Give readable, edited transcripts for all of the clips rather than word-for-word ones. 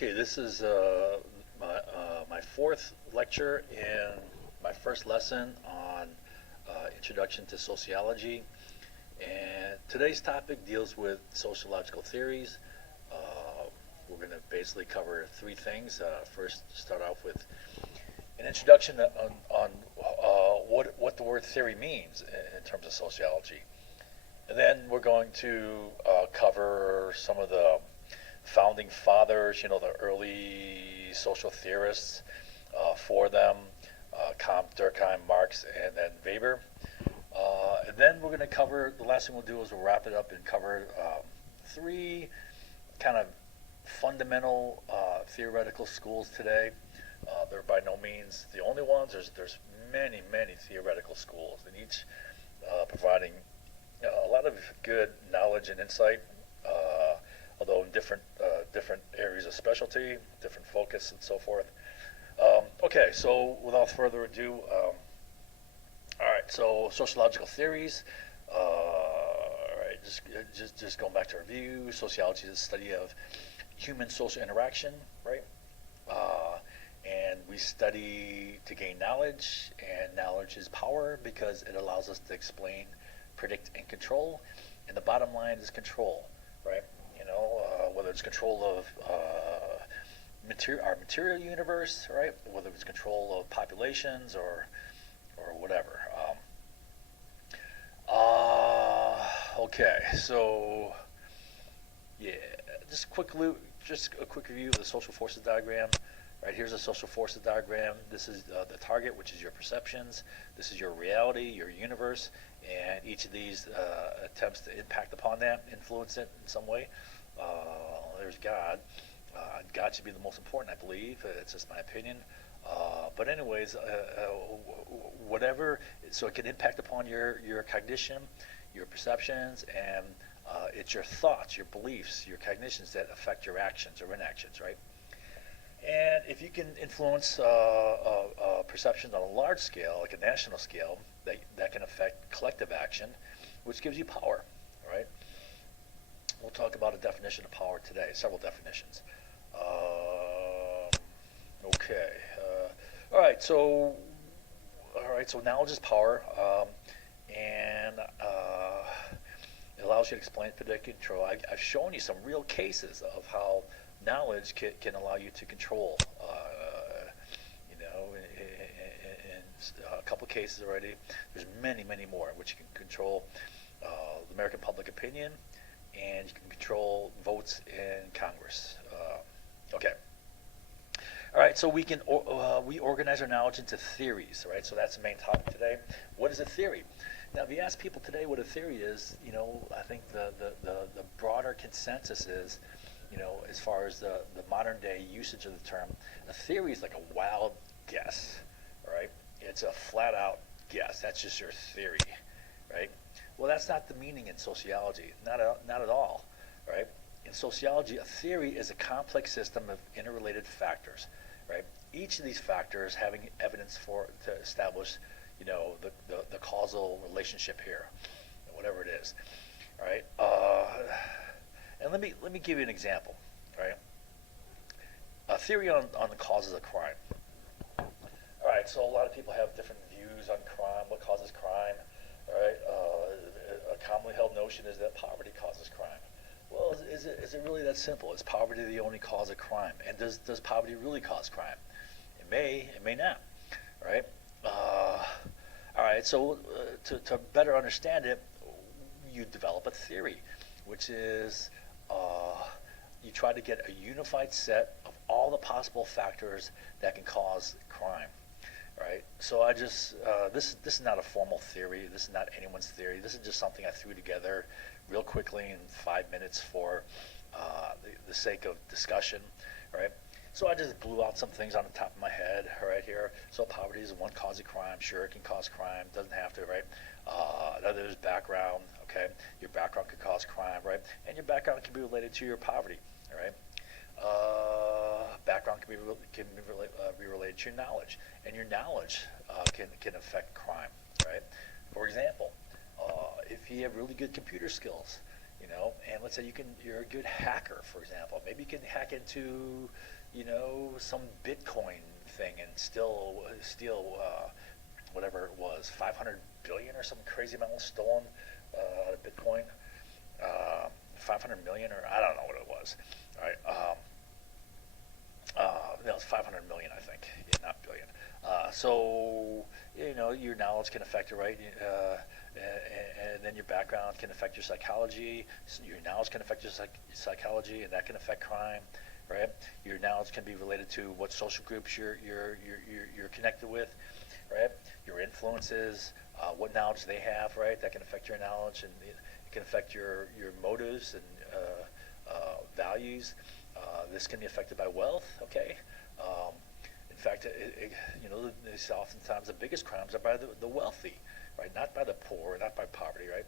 Okay, this is my fourth lecture in my first lesson on Introduction to Sociology. And today's topic deals with sociological theories. We're going to basically cover three things. First, start off with an introduction on what the word theory means in terms of sociology. And then we're going to cover some of the founding fathers, the early social theorists for them, Comte, Durkheim, Marx, and then Weber. And then we're going to cover, the last thing we'll do is we'll wrap it up and cover three kind of fundamental theoretical schools today. They're by no means the only ones. There's many, many theoretical schools, and each providing a lot of good knowledge and insight, although in different areas of specialty, different focus, and so forth. Okay, so without further ado, all right. So sociological theories. All right, just going back to review. Sociology is the study of human social interaction, right? And we study to gain knowledge, and knowledge is power because it allows us to explain, predict, and control. And the bottom line is control, right? Whether it's control of our material universe, right? Whether it's control of populations or whatever. Okay, so yeah, just a quick review of the social forces diagram. Right, here's a social forces diagram. This is the target, which is your perceptions. This is your reality, your universe, and each of these attempts to impact upon that, influence it in some way. There's God. God should be the most important, I believe. It's just my opinion. But anyways, whatever, so it can impact upon your cognition, your perceptions, and it's your thoughts, your beliefs, your cognitions that affect your actions or inactions, right? And if you can influence perceptions on a large scale, like a national scale, that can affect collective action, which gives you power, right? We'll talk about a definition of power today, several definitions. Okay. All right. So knowledge is power, and it allows you to explain, predict, control. I've shown you some real cases of how knowledge can allow you to control. In a couple of cases already. There's many, many more in which you can control the American public opinion, and you can control votes in Congress. Okay. All right, so we organize our knowledge into theories, right? So that's the main topic today. What is a theory? Now, if you ask people today what a theory is, I think the broader consensus is, as far as the modern day usage of the term, a theory is like a wild guess, right? It's a flat out guess. That's just your theory, right? Well, that's not the meaning in sociology, not at all, right? In sociology, a theory is a complex system of interrelated factors, right? Each of these factors having evidence to establish, the causal relationship here, whatever it is, right? And let me give you an example, right? A theory on the causes of crime. All right, so a lot of people have different views on crime, what causes crime, all right? A commonly held notion is that poverty causes crime. Well, is it really that simple? Is poverty the only cause of crime? And does poverty really cause crime? It may not, right? All right, so to better understand it, you develop a theory, which is you try to get a unified set of all the possible factors that can cause crime, right? So I just this is not a formal theory. This is not anyone's theory. This is just something I threw together real quickly in 5 minutes for the sake of discussion, right? So I just blew out some things on the top of my head right here. So poverty is one cause of crime. Sure, it can cause crime. Doesn't have to, right? There's background. Okay, your background could cause crime, right? And your background can be related to your poverty, all right? Background can be related to your knowledge, and your knowledge can affect crime, right? For example, if you have really good computer skills, And let's say you're a good hacker, for example. Maybe you can hack into, some Bitcoin thing and still steal whatever it was, 500 billion or some crazy amount was stolen out of Bitcoin. 500 million, or I don't know what it was. All right. That was 500 million, I think. Yeah, not billion. So, your knowledge can affect it, right? And then your background can affect your psychology. So your knowledge can affect your psychology, and that can affect crime, right? Your knowledge can be related to what social groups you're connected with, right? Your influences, what knowledge they have, right? That can affect your knowledge, and it can affect your motives and values. This can be affected by wealth, okay? In fact, oftentimes the biggest crimes are by the wealthy, right? Not by the poor, not by poverty, right?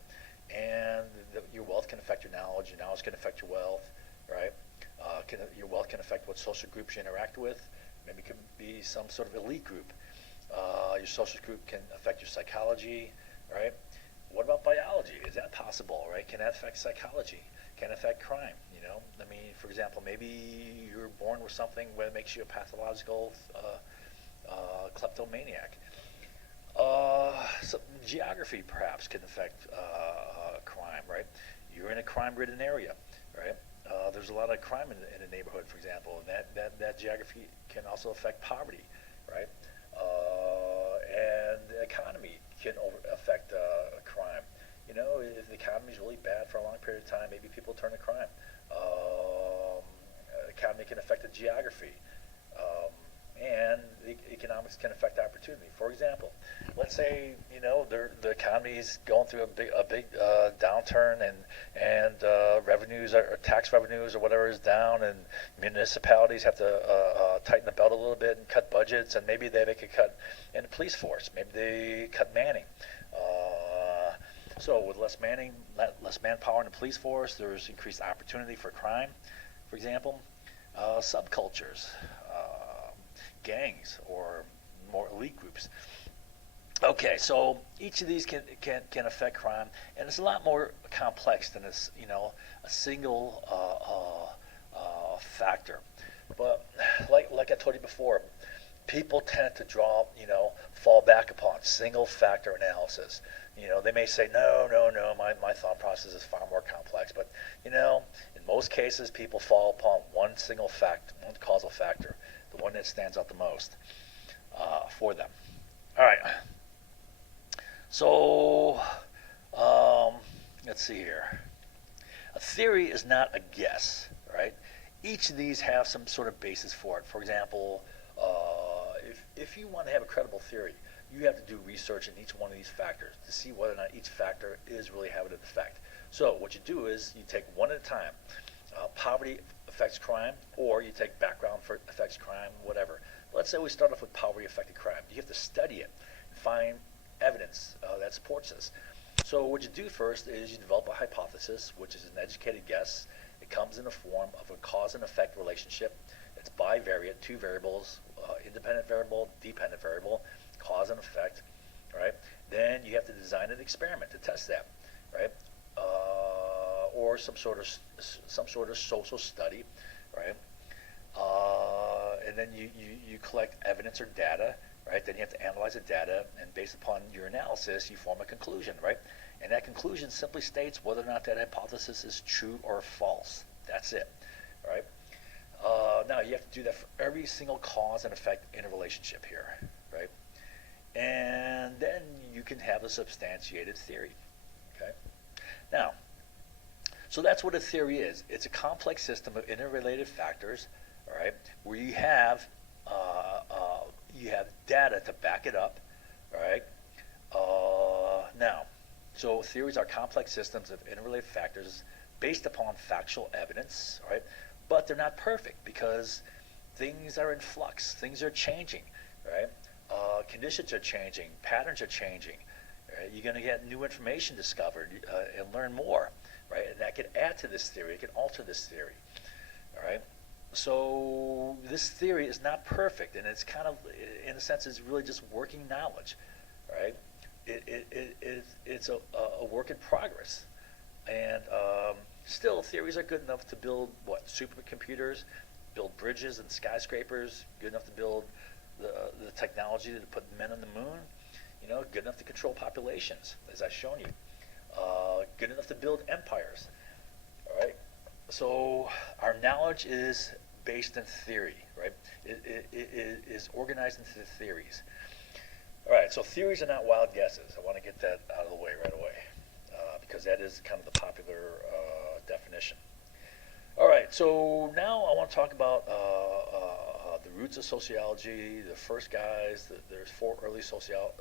And your wealth can affect your knowledge can affect your wealth, right? Your wealth can affect what social groups you interact with. Maybe it can be some sort of elite group. Your social group can affect your psychology, right? What about biology? Is that possible, right? Can that affect psychology? Can it affect crime? For example, maybe you're born with something that makes you a pathological kleptomaniac. So geography perhaps can affect crime, right? You're in a crime-ridden area, right? There's a lot of crime in a neighborhood, for example, and that geography can also affect poverty, right? And the economy can affect crime. If the economy is really bad for a long period of time, maybe people turn to crime. Economy can affect the geography. And the economics can affect opportunity. For example, let's say the economy is going through a big downturn, and revenues or tax revenues or whatever is down, and municipalities have to tighten the belt a little bit and cut budgets, and maybe they make a cut in the police force. Maybe they cut manning. So with less manpower in the police force, there's increased opportunity for crime. For example, subcultures. Gangs or more elite groups. Okay, so each of these can affect crime, and it's a lot more complex than this, a single factor. But like I told you before, people tend to fall back upon single factor analysis. They may say, no, my thought process is far more complex. But, in most cases, people fall upon one causal factor, the one that stands out the most for them. All right. So, let's see here. A theory is not a guess, right? Each of these have some sort of basis for it. For example, if you want to have a credible theory, you have to do research in each one of these factors to see whether or not each factor is really having an effect. So what you do is you take one at a time. Poverty affects crime, or you take background for affects crime, whatever. Let's say we start off with poverty affecting crime. You have to study it and find evidence that supports this. So what you do first is you develop a hypothesis, which is an educated guess. It comes in the form of a cause and effect relationship. It's bivariate, two variables, independent variable, dependent variable, cause and effect, right? Then you have to design an experiment to test that, right? Or some sort of social study, right? And then you collect evidence or data, right? Then you have to analyze the data, and based upon your analysis, you form a conclusion, right? And that conclusion simply states whether or not that hypothesis is true or false. That's it, right? Now you have to do that for every single cause and effect in a relationship here, right? And then you can have a substantiated theory, okay? Now, so that's what a theory is. It's a complex system of interrelated factors, all right, where you have data to back it up, all right? Now, so theories are complex systems of interrelated factors based upon factual evidence, all right? But they're not perfect because things are in flux, things are changing, right? Conditions are changing, patterns are changing. Right? You're going to get new information discovered and learn more, right? And that could add to this theory, it could alter this theory, all right? So this theory is not perfect, and it's kind of, in a sense, it's really just working knowledge, right? It's a work in progress, And still, theories are good enough to build what? Supercomputers, build bridges and skyscrapers, good enough to build the technology to put men on the moon, good enough to control populations, as I've shown you, good enough to build empires. All right. So our knowledge is based in theory, right? It is organized into theories. All right. So theories are not wild guesses. I want to get that out of the way right away because that is kind of the popular definition. All right, so now I want to talk about the roots of sociology, the first guys. There's four early social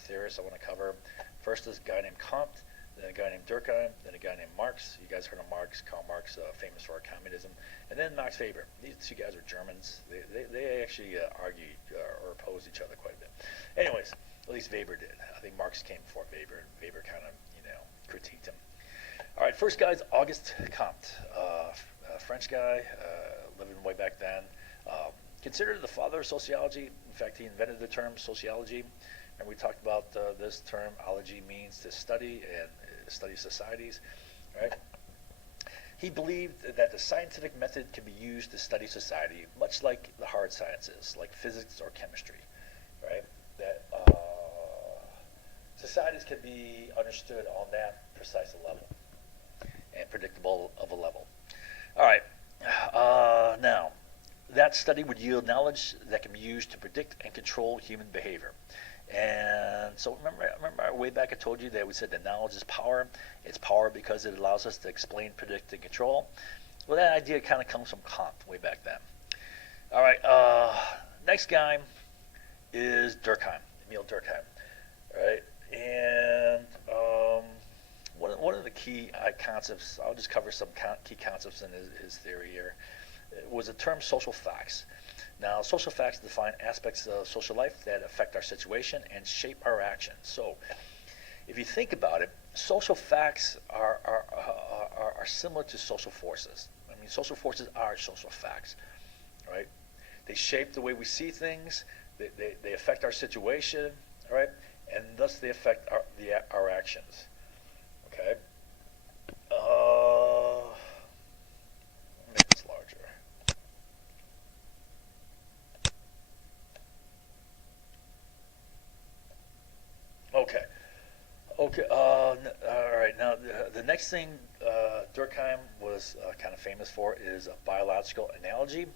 theorists I want to cover. First is a guy named Kant, then a guy named Durkheim, then a guy named Marx. You guys heard of Marx, Karl Marx, famous for communism, and then Max Weber. These two guys are Germans. They actually argued or opposed each other quite a bit. Anyways, at least Weber did. I think Marx came before Weber, and Weber kind of, critiqued him. All right, first guy is Auguste Comte, French guy, living way back then. Considered the father of sociology. In fact, he invented the term sociology. And we talked about this term. Ology means to study and study societies, right? He believed that the scientific method can be used to study society, much like the hard sciences, like physics or chemistry, right? That societies can be understood on that precise level and predictable of a level. All right. Now, that study would yield knowledge that can be used to predict and control human behavior. And so remember way back I told you that we said that knowledge is power. It's power because it allows us to explain, predict, and control. Well, that idea kind of comes from Kant way back then. All right. Next guy is Durkheim, Emil Durkheim. All right. And one of the key concepts, I'll just cover some key concepts in his theory here, was the term social facts. Now, social facts define aspects of social life that affect our situation and shape our actions. So, if you think about it, social facts are similar to social forces. I mean, social forces are social facts, right? They shape the way we see things. They affect our situation, right? And thus they affect our actions. Okay. Make this larger. Okay. Okay. All right. Now the next thing Durkheim was kind of famous for is a biological analogy.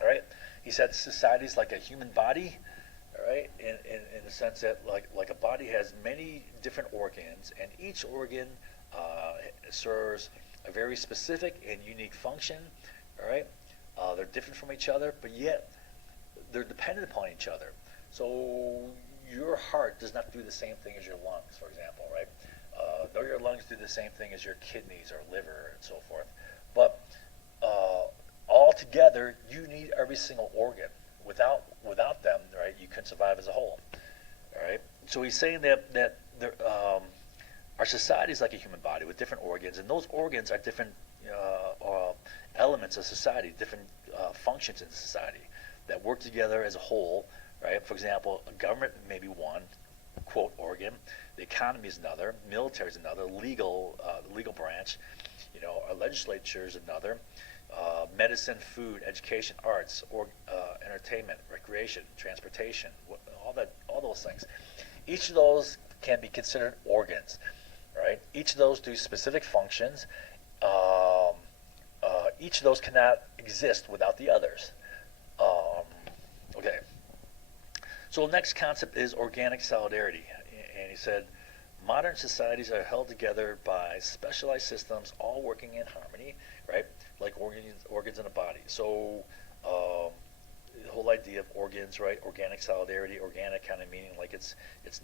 All right. He said society's like a human body. All right, in the sense that like a body has many different organs, and each organ serves a very specific and unique function. All right, they're different from each other, but yet they're dependent upon each other. So your heart does not do the same thing as your lungs, for example, right? Though your lungs do the same thing as your kidneys or liver and so forth, but all together you need every single organ. Without them, right, you couldn't survive as a whole. All right. So he's saying that our society is like a human body with different organs, and those organs are different elements of society, different functions in society that work together as a whole. Right. For example, a government may be one quote organ, the economy is another, military is another, the legal branch, our legislature is another. Medicine, food, education, arts, or entertainment, recreation, transportation, all those things. Each of those can be considered organs, right? Each of those do specific functions. Each of those cannot exist without the others. Okay. So the next concept is organic solidarity, and he said, modern societies are held together by specialized systems, all working in harmony, right? Like organs in a body. So the whole idea of organs, right? Organic solidarity, organic kind of meaning like it's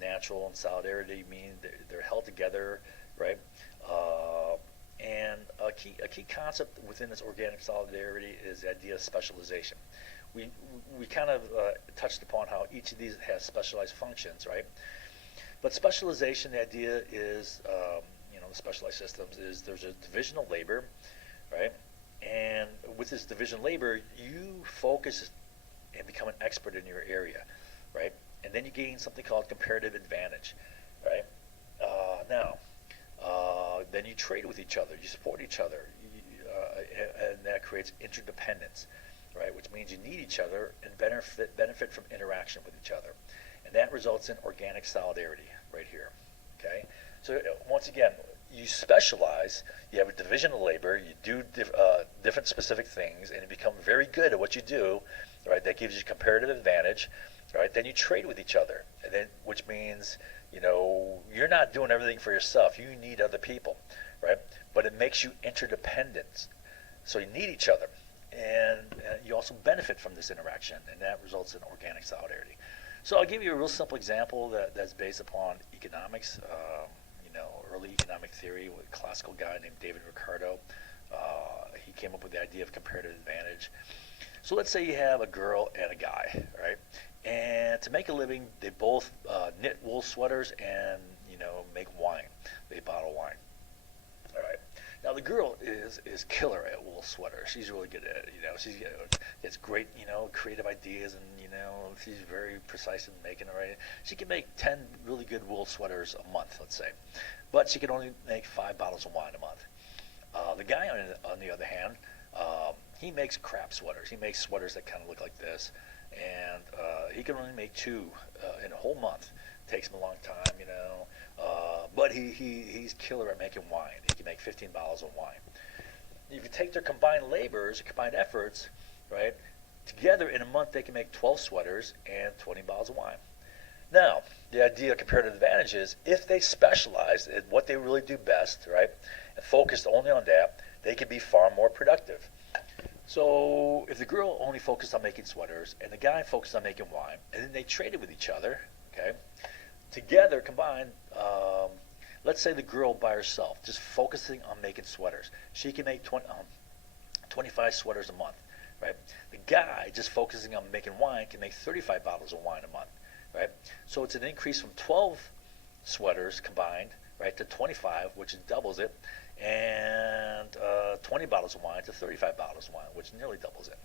natural, and solidarity meaning they're held together, right? And a key concept within this organic solidarity is the idea of specialization. We kind of touched upon how each of these has specialized functions, right? But specialization, the idea is, the specialized systems is there's a division of labor, right? And with this division of labor, you focus and become an expert in your area, right? And then you gain something called comparative advantage, right? Then you trade with each other, you support each other, and that creates interdependence, right? Which means you need each other and benefit from interaction with each other. And that results in organic solidarity right here, okay? So once again, you specialize, you have a division of labor, you do different specific things, and you become very good at what you do, right? That gives you comparative advantage, right? Then you trade with each other, and then, which means, you know, you're not doing everything for yourself. You need other people, right? But it makes you interdependent. So you need each other, and you also benefit from this interaction, and that results in organic solidarity. So I'll give you a real simple example that's based upon economics. Early economic theory with a classical guy named David Ricardo. He came up with the idea of comparative advantage. So let's say you have a girl and a guy, right? And to make a living, they both knit wool sweaters and, make wine. They bottle wine. All right. Now the girl is killer at wool sweaters. She's really good at it. She gets great, creative ideas, and she's very precise in making it. Right. She can make 10 really good wool sweaters a month, let's say, but she can only make 5 bottles of wine a month. The guy, on the other hand, he makes crap sweaters. He makes sweaters that kind of look like this, and he can only make 2 in a whole month. Takes him a long time, but he's killer at making wine. He can make 15 bottles of wine. If you take their combined labors, combined efforts, right, together in a month they can make 12 sweaters and 20 bottles of wine. Now, the idea of comparative advantage is if they specialize in what they really do best, right, and focused only on that, they can be far more productive. So if the girl only focused on making sweaters and the guy focused on making wine, and then they traded with each other, okay, together, combined, let's say the girl by herself, just focusing on making sweaters, she can make 25 sweaters a month, right? The guy just focusing on making wine can make 35 bottles of wine a month, right? So it's an increase from 12 sweaters combined, right, to 25, which doubles it, and 20 bottles of wine to 35 bottles of wine, which nearly doubles it.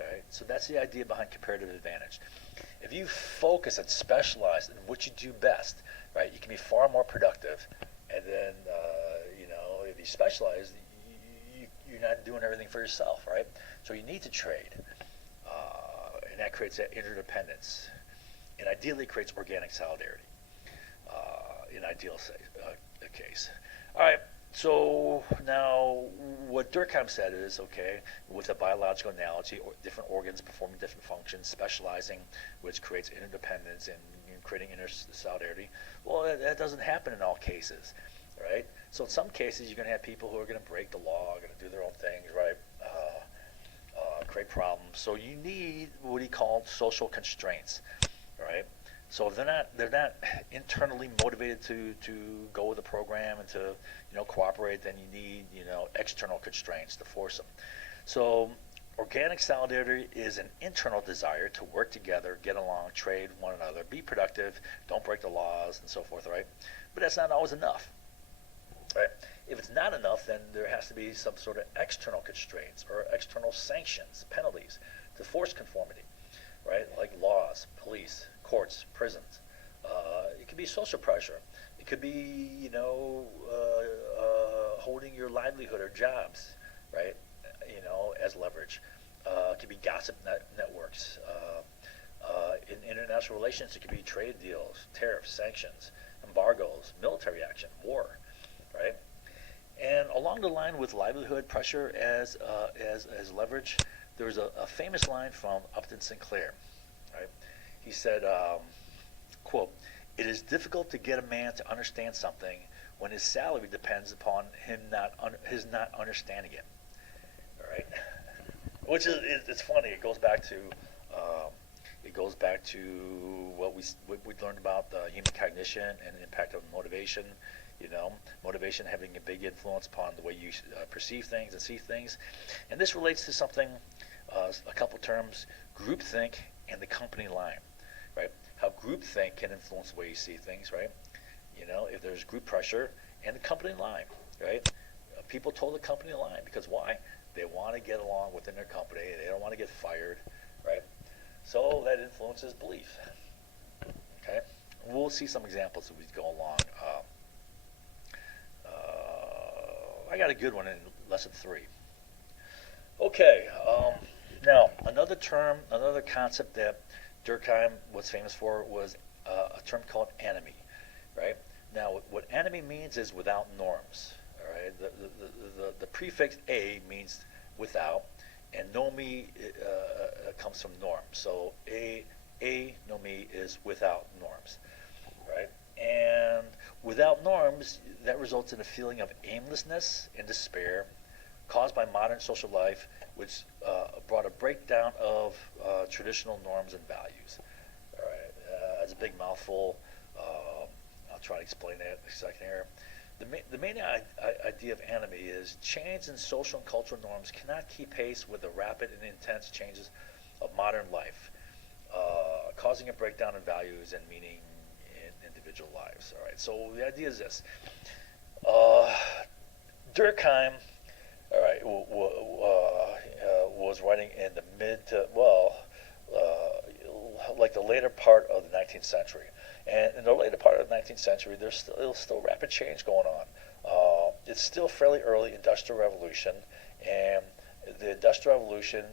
All right? So that's the idea behind comparative advantage. If you focus and specialize in what you do best, right, you can be far more productive. And then, if you specialize, you're not doing everything for yourself, right? So you need to trade, and that creates that interdependence, and ideally creates organic solidarity in ideal case. All right. So now what Durkheim said is, okay, with a biological analogy, different organs performing different functions, specializing, which creates interdependence and creating inner solidarity. Well, that doesn't happen in all cases, right? So in some cases, you're going to have people who are going to break the law, going to do their own things, right? Create problems. So you need what he called social constraints, right? So if they're not internally motivated to go with the program and to cooperate, then you need external constraints to force them. So organic solidarity is an internal desire to work together, get along, trade with one another, be productive, don't break the laws, and so forth, right? But that's not always enough, right? If it's not enough, then there has to be some sort of external constraints or external sanctions, penalties to force conformity, right? Like laws, police, courts, prisons. It could be social pressure. It could be, holding your livelihood or jobs, right? As leverage. It could be gossip networks. In international relations, it could be trade deals, tariffs, sanctions, embargoes, military action, war, right? And along the line with livelihood pressure as leverage, there's a famous line from Upton Sinclair, right? He said, quote, "It is difficult to get a man to understand something when his salary depends upon his not understanding it." All right, which is it's funny. It goes back to what we learned about human cognition and the impact of motivation. Motivation having a big influence upon the way you perceive things and see things, and this relates to something, a couple terms: groupthink and the company line. Right? How groupthink can influence the way you see things, right? If there's group pressure and the company line, right? People told the company line because why? They want to get along within their company. They don't want to get fired, right? So that influences belief. Okay, we'll see some examples as we go along. I got a good one in lesson 3. Okay, now another term, another concept that Durkheim was famous for was a term called anomie, right? Now, what anomie means is without norms, all right? The prefix a means without, and nomi comes from norm. So a nomi is without norms, right? And without norms, that results in a feeling of aimlessness and despair caused by modern social life, which brought a breakdown of traditional norms and values. All right, it's a big mouthful. I'll try to explain that in a second here. The main idea of anomie is change in social and cultural norms cannot keep pace with the rapid and intense changes of modern life, causing a breakdown in values and meaning in individual lives. All right, so the idea is this. Durkheim, all right, was writing in the like the later part of the 19th century. And in the later part of the 19th century, there's still rapid change going on. It's still fairly early Industrial Revolution, and the Industrial Revolution,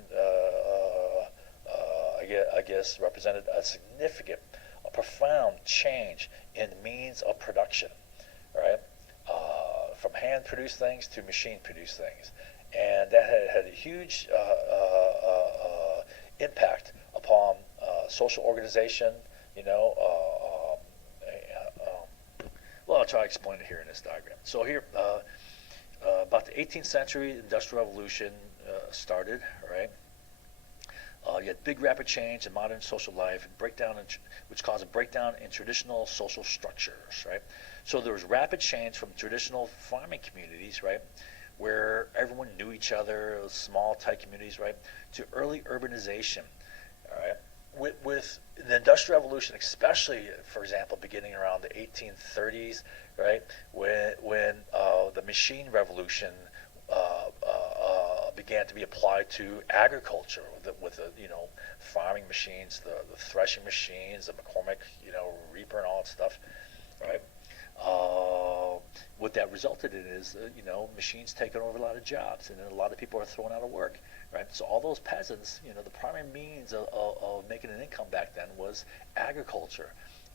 I guess, represented a significant, a profound change in means of production, right? From hand-produced things to machine-produced things. And that had a huge impact upon social organization, you know. Well, I'll try to explain it here in this diagram. So here, about the 18th century, Industrial Revolution started, right? You had big rapid change in modern social life, and which caused a breakdown in traditional social structures, right? So there was rapid change from traditional farming communities, right, where everyone knew each other, small, tight communities, right, to early urbanization, all right? With the Industrial Revolution, especially, for example, beginning around the 1830s, right, when the machine revolution began to be applied to agriculture with the farming machines, the threshing machines, the McCormick reaper and all that stuff, right? What that resulted in is machines taking over a lot of jobs, and then a lot of people are thrown out of work, right? So all those peasants, the primary means of making an income back then was agriculture,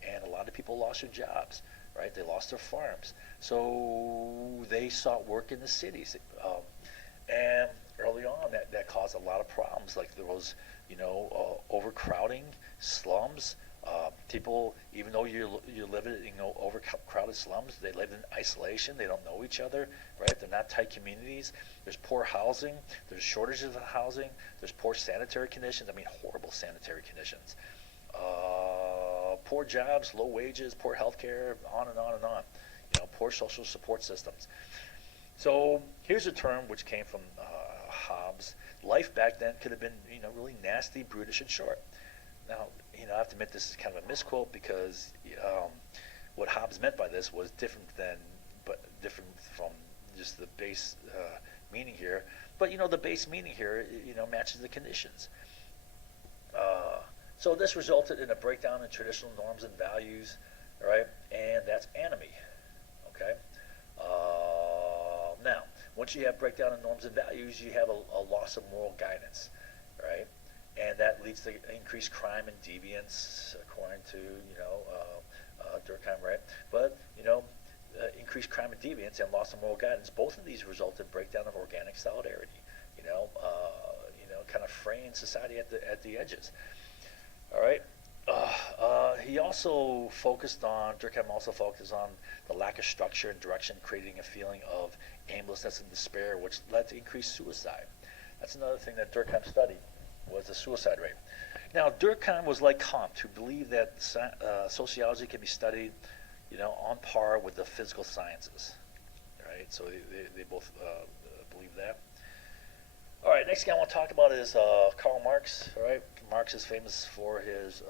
and a lot of people lost their jobs, right? They lost their farms, so they sought work in the cities, and early on that caused a lot of problems. Like there was overcrowding, slums. People, even though you live in overcrowded slums, they live in isolation. They don't know each other, right? They're not tight communities. There's poor housing. There's shortages of housing. There's poor sanitary conditions. I mean, horrible sanitary conditions. Poor jobs, low wages, poor health care, on and on and on. Poor social support systems. So here's a term which came from Hobbes. Life back then could have been, really nasty, brutish, and short. Now, I have to admit this is kind of a misquote because what Hobbes meant by this was different from just the base meaning here. But the base meaning here, matches the conditions. So this resulted in a breakdown in traditional norms and values, right? And that's anomie. Okay. Now, once you have breakdown in norms and values, you have a loss of moral guidance, right? And that leads to increased crime and deviance, according to Durkheim, right? But increased crime and deviance and loss of moral guidance, both of these result in breakdown of organic solidarity. Kind of fraying society at the edges. All right. Durkheim also focused on the lack of structure and direction, creating a feeling of aimlessness and despair, which led to increased suicide. That's another thing that Durkheim studied, was the suicide rate. Now, Durkheim was like Kant, who believed that sociology can be studied, on par with the physical sciences. Right? So they both believe that. All right, next thing I want to talk about is Karl Marx. All right, Marx is famous for his,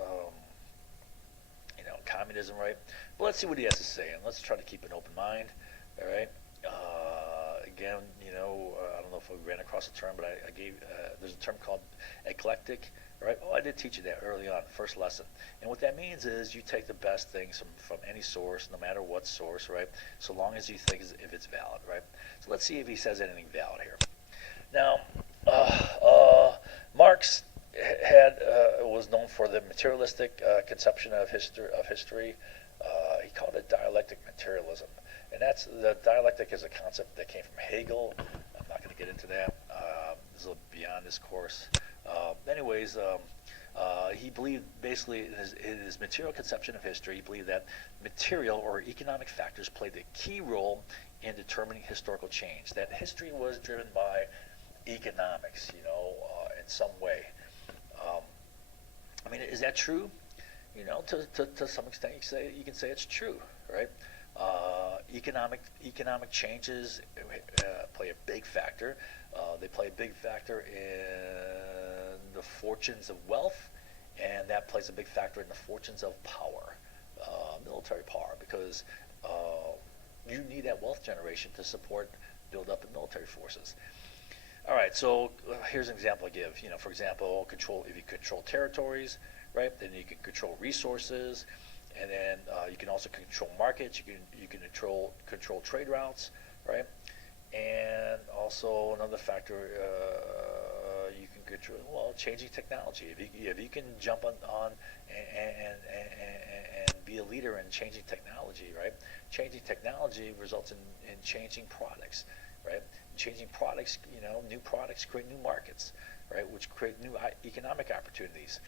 communism, right? But let's see what he has to say, and let's try to keep an open mind. All right. Again, I don't know if we ran across the term, but I gave, there's a term called eclectic, right? Oh, I did teach you that early on, first lesson. And what that means is you take the best things from any source, no matter what source, right? So long as you think if it's valid, right? So let's see if he says anything valid here. Now, Marx was known for the materialistic conception of history. He called it dialectic materialism, and the dialectic is a concept that came from Hegel. I'm not going to get into that. This is beyond this course. He believed basically in his material conception of history, he believed that material or economic factors played a key role in determining historical change. That history was driven by economics, in some way. Is that true? To some extent, you can say it's true, right? Economic changes play a big factor. They play a big factor in the fortunes of wealth, and that plays a big factor in the fortunes of power, military power, because you need that wealth generation to build up the military forces. All right, so here's an example I give. For example, if you control territories, right, then you can control resources, and then you can also control markets. You can control trade routes, right, and also another factor you can control changing technology. If you can jump on and be a leader in changing technology, right? Changing technology results in changing products, right? Changing products, new products create new markets, right? Which create new economic opportunities.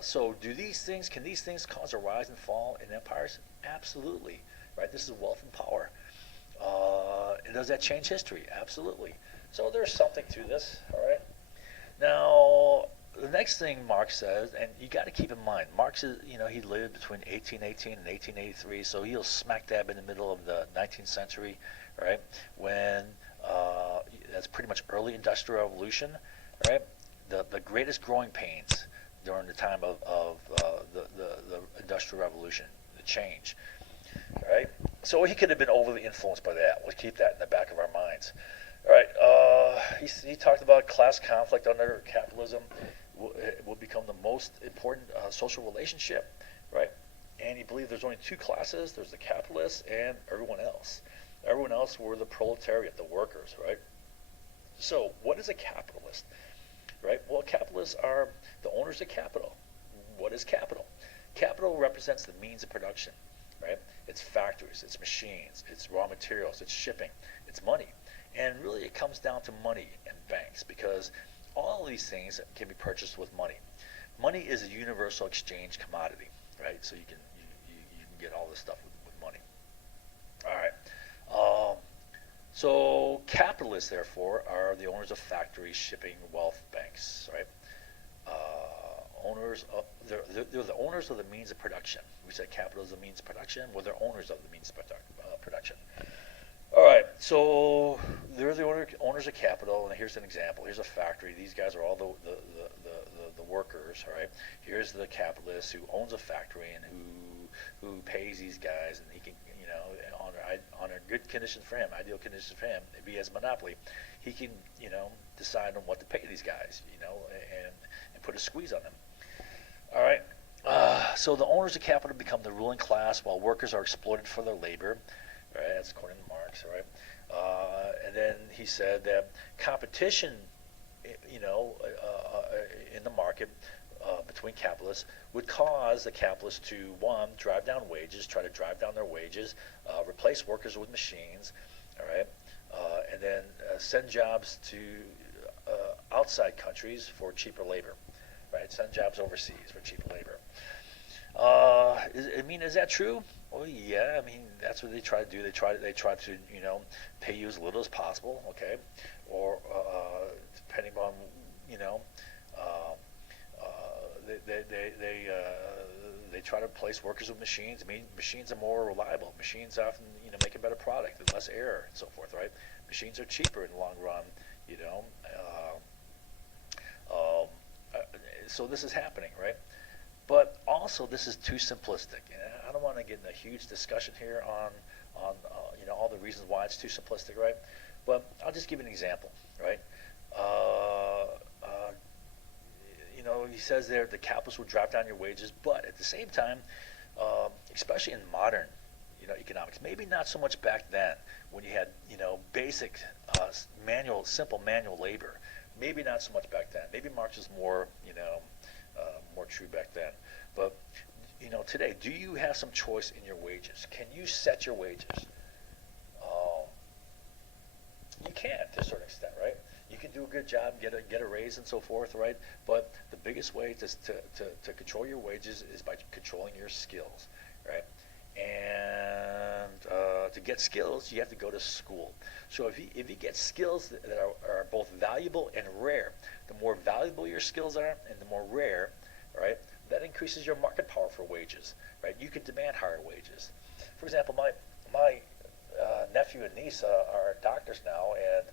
So can these things cause a rise and fall in empires? Absolutely, right? This is wealth and power. And does that change history? Absolutely. So there's something to this, all right? Now, the next thing Marx says, and you got to keep in mind, Marx is, he lived between 1818 and 1883, so he'll smack dab in the middle of the 19th century, right? When that's pretty much early industrial revolution, right? The greatest growing pains during the time of the industrial revolution, the change, right? So he could have been overly influenced by that. We'll keep that in the back of our minds. All right, he talked about class conflict under capitalism will become the most important social relationship, right? And he believed there's only two classes. There's the capitalists and everyone else. Everyone else were the proletariat, the workers, right? So what is a capitalist, right? Well, capitalists are the owners of capital. What is capital? Capital represents the means of production, right? It's factories, it's machines, it's raw materials, it's shipping, it's money. And really it comes down to money and banks, because all of these things can be purchased with money. Money is a universal exchange commodity, right? So you can get all this stuff with money. All right. So capitalists, therefore, are the owners of factories, shipping, wealth, banks, right? They're the owners of the means of production. We said capital is the means of production. Well, they're owners of the means of production. All right, so they're the owners of capital, and here's an example. Here's a factory. These guys are all the workers, all right? Here's the capitalist who owns a factory and who pays these guys, and he can, on a good condition for him, ideal condition for him, if he has a monopoly, he can, decide on what to pay these guys, and put a squeeze on them. All right. So the owners of capital become the ruling class, while workers are exploited for their labor. Right, that's according to Marx, right? And then he said that competition, in the market between capitalists would cause the capitalists to, one, try to drive down their wages, replace workers with machines, all right, and then send jobs to outside countries for cheaper labor, right? Send jobs overseas for cheaper labor. Is that true? Well, yeah. That's what they try to do. They try to, pay you as little as possible, okay? Or depending on, they try to replace workers with machines. Machines are more reliable. Machines often, make a better product and less error and so forth, right? Machines are cheaper in the long run, So this is happening, right? But also, this is too simplistic. And I don't want to get in a huge discussion here on all the reasons why it's too simplistic, right? But I'll just give you an example, right? Uh, uh, he says there the capitalists will drive down your wages, but at the same time, especially in modern, economics, maybe not so much back then when you had, basic, simple manual labor. Maybe not so much back then. Maybe Marx was more, more true back then. But, today, do you have some choice in your wages? Can you set your wages? You can to a certain extent, right? You can do a good job, get a raise and so forth, right? But the biggest way to control your wages is by controlling your skills, right? And to get skills, you have to go to school. So if you get skills that are both valuable and rare, the more valuable your skills are and the more rare, right, that increases your market power for wages, right? You can demand higher wages. For example, my nephew and niece are doctors now, and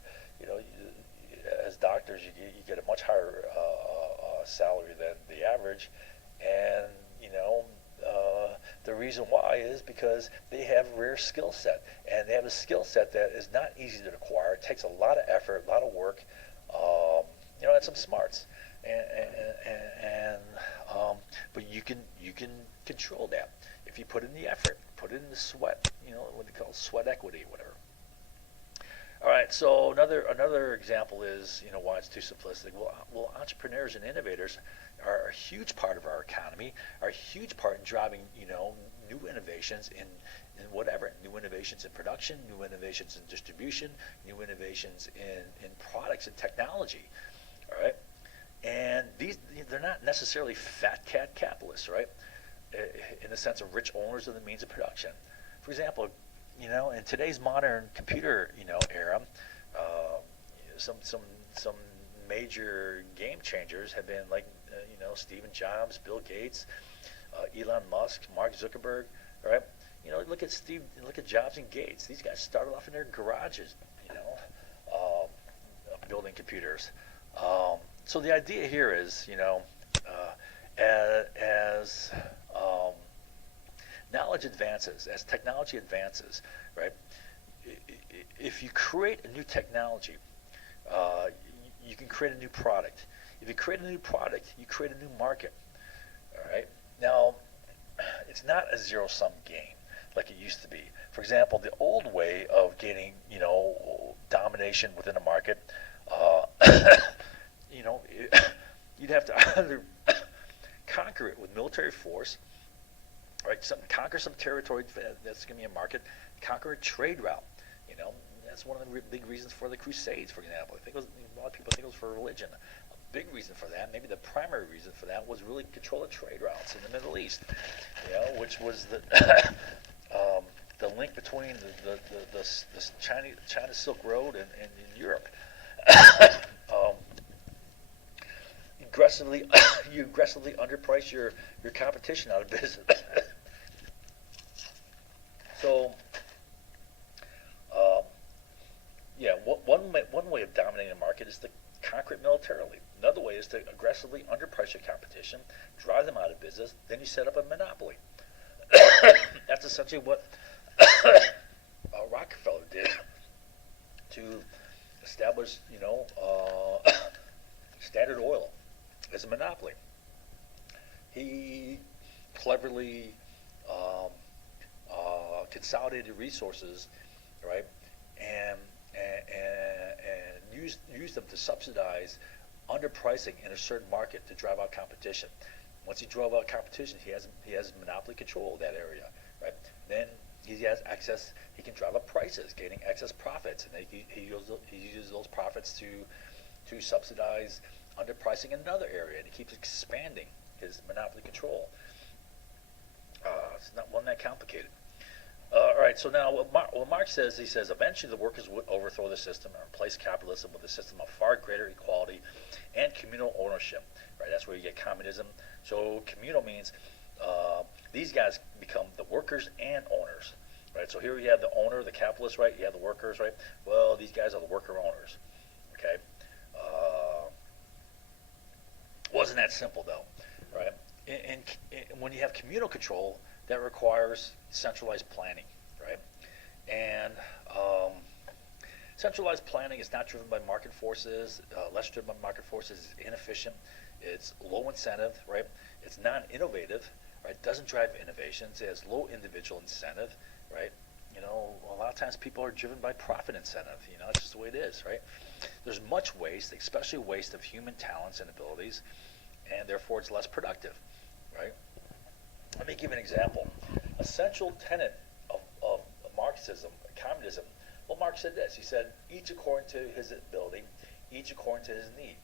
as doctors, you get a much higher salary than the average, and the reason why is because they have a rare skill set, and they have a skill set that is not easy to acquire. It takes a lot of effort, a lot of work, and some smarts, but you can control that if you put in the effort, put in the sweat, what they call sweat equity, whatever. All right, so another example is why it's too simplistic. Well, entrepreneurs and innovators are a huge part of our economy, are a huge part in driving new innovations in whatever, new innovations in production, new innovations in distribution, new innovations in products and technology. All right, and they're not necessarily fat cat capitalists, right? In the sense of rich owners of the means of production. For example, in today's modern computer, era, some major game changers have been like, Steve Jobs, Bill Gates, Elon Musk, Mark Zuckerberg, right? Look at Jobs and Gates. These guys started off in their garages, building computers. So the idea here is, as knowledge advances, as technology advances, right? If you create a new technology, you can create a new product. If you create a new product, you create a new market. All right. Now, it's not a zero-sum game like it used to be. For example, the old way of gaining, domination within a market, you'd have to either conquer it with military force, right? Conquer some territory that's going to be a market, conquer a trade route. That's one of the big reasons for the Crusades, for example. I think a lot of people think it was for religion. A big reason for that, maybe the primary reason for that, was really control of trade routes in the Middle East, which was the link between the China Silk Road and Europe. You aggressively underprice your competition out of business. So, one way of dominating a market is to conquer it militarily. Another way is to aggressively underprice your competition, drive them out of business. Then you set up a monopoly. That's essentially what Rockefeller did to establish, Standard Oil as a monopoly. He cleverly consolidated resources, right, and used them to subsidize underpricing in a certain market to drive out competition. Once he drove out competition, he has monopoly control of that area, right? Then he has access. He can drive up prices, gaining excess profits, and he uses those profits to subsidize underpricing in another area, and he keeps expanding his monopoly control. It's not one that complicated. All right, so now what Marx says, he says, eventually the workers would overthrow the system and replace capitalism with a system of far greater equality and communal ownership. Right, that's where you get communism. So communal means these guys become the workers and owners. Right, so here you have the owner, the capitalist, right? You have the workers, right? Well, these guys are the worker owners. Okay. Wasn't that simple though, right? And when you have communal control, that requires centralized planning, right? And Centralized planning is not driven by market forces, less driven by market forces, is inefficient, it's low incentive, right? It's non-innovative, right? Doesn't drive innovations, it has low individual incentive, right? A lot of times people are driven by profit incentive, it's just the way it is, right? There's much waste, especially waste of human talents and abilities, and therefore it's less productive, right? Let me give you an example. A central tenet of Marxism, communism, well, Marx said this. He said, each according to his ability, each according to his need.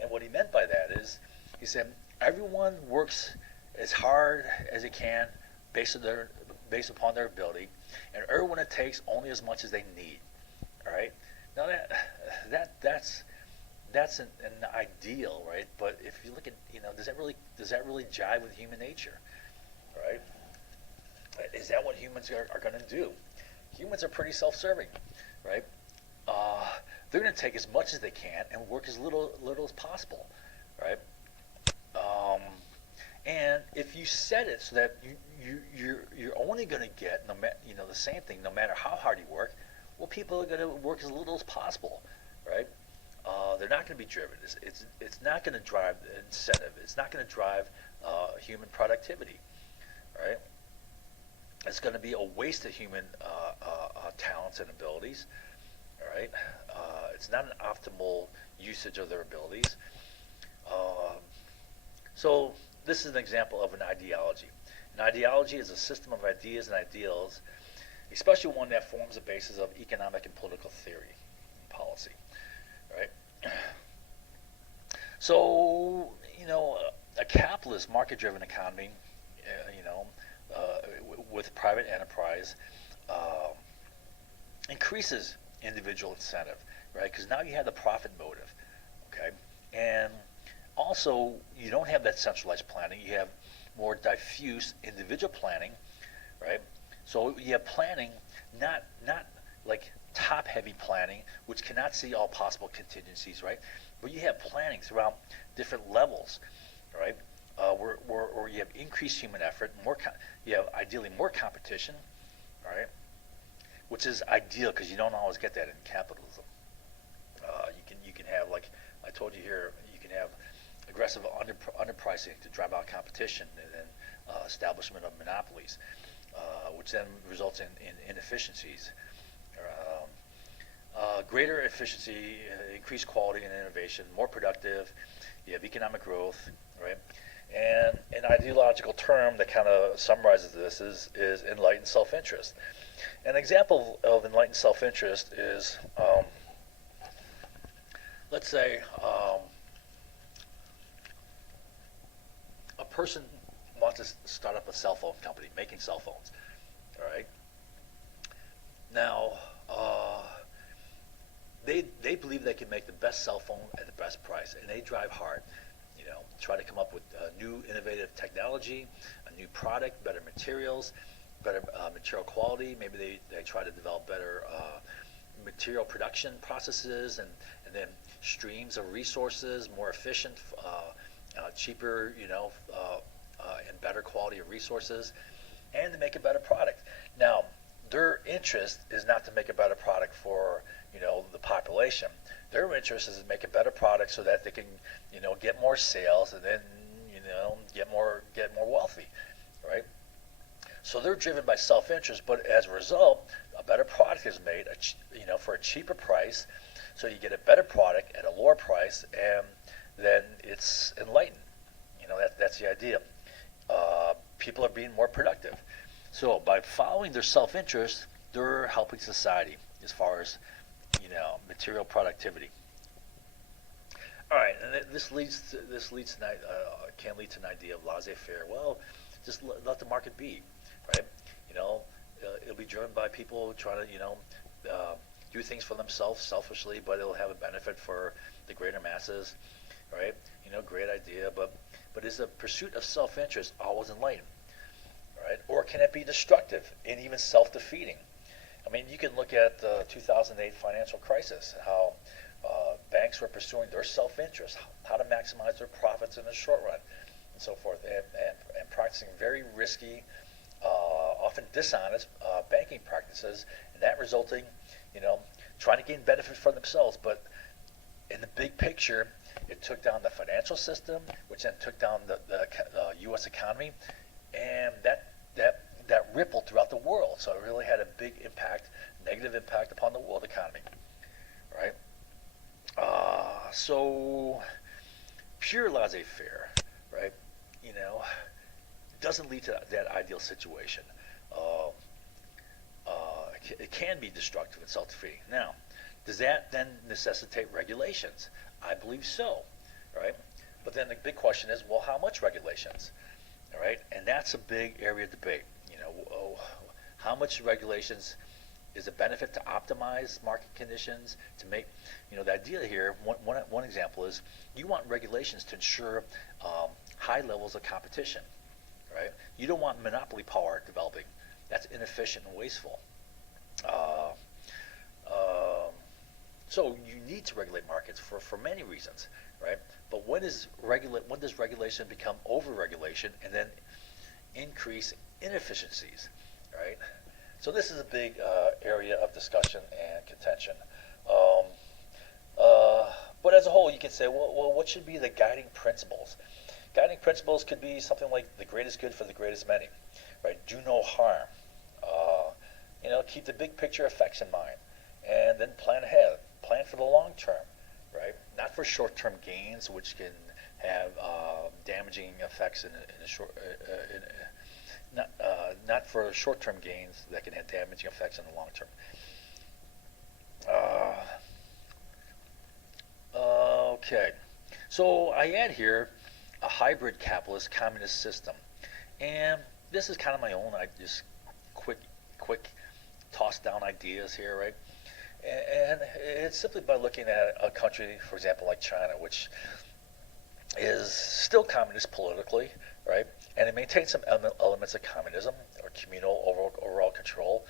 And what he meant by that is, he said, everyone works as hard as they can based upon their ability, and everyone takes only as much as they need. All right. Now that's an ideal, right? But if you look at, does that really jive with human nature, right? Is that what humans are going to do? Humans are pretty self-serving, right? They're going to take as much as they can and work as little as possible, right? And if you set it so that you're only going to get the same thing no matter how hard you work, well, people are going to work as little as possible, right? They're not going to be driven. It's not going to drive incentive. It's not going to drive human productivity, right? It's going to be a waste of human talents and abilities, all right? It's not an optimal usage of their abilities. So this is an example of an ideology. An ideology is a system of ideas and ideals, especially one that forms the basis of economic and political theory and policy, right? So, a capitalist, market-driven economy, with private enterprise, increases individual incentive, right? Because now you have the profit motive, okay? And also, you don't have that centralized planning. You have more diffuse individual planning, right? So you have planning, not like top-heavy planning, which cannot see all possible contingencies, right? But you have planning throughout different levels, right? Where you have increased human effort, you have ideally more competition, right? Which is ideal because you don't always get that in capitalism. You can have, like I told you here, you can have aggressive underpricing to drive out competition, and then establishment of monopolies, which then results in inefficiencies. Greater efficiency, increased quality and innovation, more productive. You have economic growth, right? And an ideological term that kind of summarizes this is enlightened self-interest. An example of enlightened self-interest is, let's say, a person wants to start up a cell phone company making cell phones, all right? Now, they believe they can make the best cell phone at the best price, and they drive hard. Try to come up with new innovative technology, a new product, better materials, better material quality. Maybe they try to develop better material production processes and then streams of resources, more efficient, cheaper, and better quality of resources, and to make a better product. Now, their interest is not to make a better product for the population. Their interest is to make a better product so that they can get more sales and then get more wealthy, right? So they're driven by self-interest, but as a result, a better product is made for a cheaper price, so you get a better product at a lower price, and then it's enlightened. That's the idea. People are being more productive. So by following their self-interest, they're helping society as far as material productivity. All right, and this can lead to an idea of laissez-faire. Well, just let the market be, right? It'll be driven by people trying to do things for themselves selfishly, but it'll have a benefit for the greater masses, right? Great idea, but is the pursuit of self-interest always enlightened, right? Or can it be destructive and even self-defeating? I mean, you can look at the 2008 financial crisis, how banks were pursuing their self-interest, how to maximize their profits in the short run, and so forth, and practicing very risky, often dishonest banking practices, and that resulting, trying to gain benefit for themselves, but in the big picture, it took down the financial system, which then took down the U.S. economy, and that rippled throughout the world. So it really had a big impact, negative impact upon the world economy, right? So pure laissez-faire, right? Doesn't lead to that ideal situation. It can be destructive and self-defeating. Now, does that then necessitate regulations? I believe so, right? But then the big question is, well, how much regulations, all right? And that's a big area of debate. How much regulations is a benefit to optimize market conditions, to make, the idea here, one example is you want regulations to ensure high levels of competition, right? You don't want monopoly power developing. That's inefficient and wasteful. So you need to regulate markets for many reasons, right? But when does regulation become over-regulation and then increase inefficiencies, right? So this is a big area of discussion and contention. But as a whole, you can say, well, what should be the guiding principles? Guiding principles could be something like the greatest good for the greatest many, right? Do no harm. Keep the big picture effects in mind, and then plan ahead. Plan for the long term, right? Not for short-term gains, which can have damaging effects in a short. Not for short-term gains that can have damaging effects in the long term. Okay, so I add here a hybrid capitalist communist system, and this is kind of my own. I just quick toss down ideas here, right? And it's simply by looking at a country, for example, like China, which is still communist politically, right? And it maintains some elements of communism or communal overall control,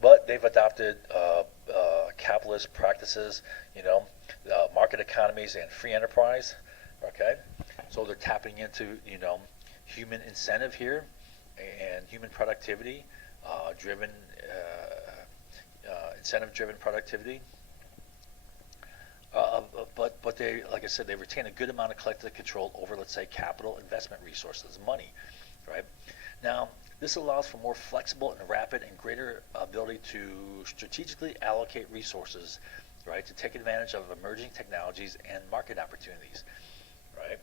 but they've adopted capitalist practices, market economies and free enterprise. Okay, so they're tapping into human incentive here and human productivity, incentive-driven productivity. But they, like I said, they retain a good amount of collective control over, let's say, capital investment resources, money, right? Now, this allows for more flexible and rapid and greater ability to strategically allocate resources, right, to take advantage of emerging technologies and market opportunities, right?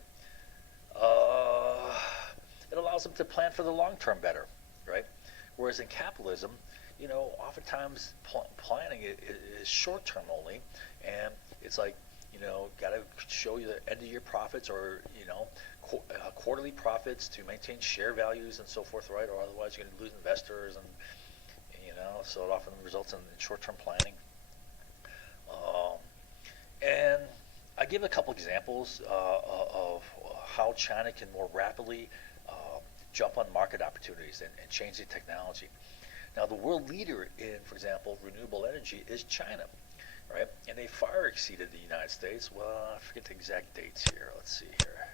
It allows them to plan for the long term better, right? Whereas in capitalism, oftentimes planning is short term only, and it's like, got to show you the end of year profits or, quarterly profits to maintain share values and so forth, right? Or otherwise you're going to lose investors, and so it often results in short term planning. And I give a couple examples of how China can more rapidly jump on market opportunities and change the technology. Now, the world leader in, for example, renewable energy is China, right? And they far exceeded the United States. Well, I forget the exact dates here. Let's see here.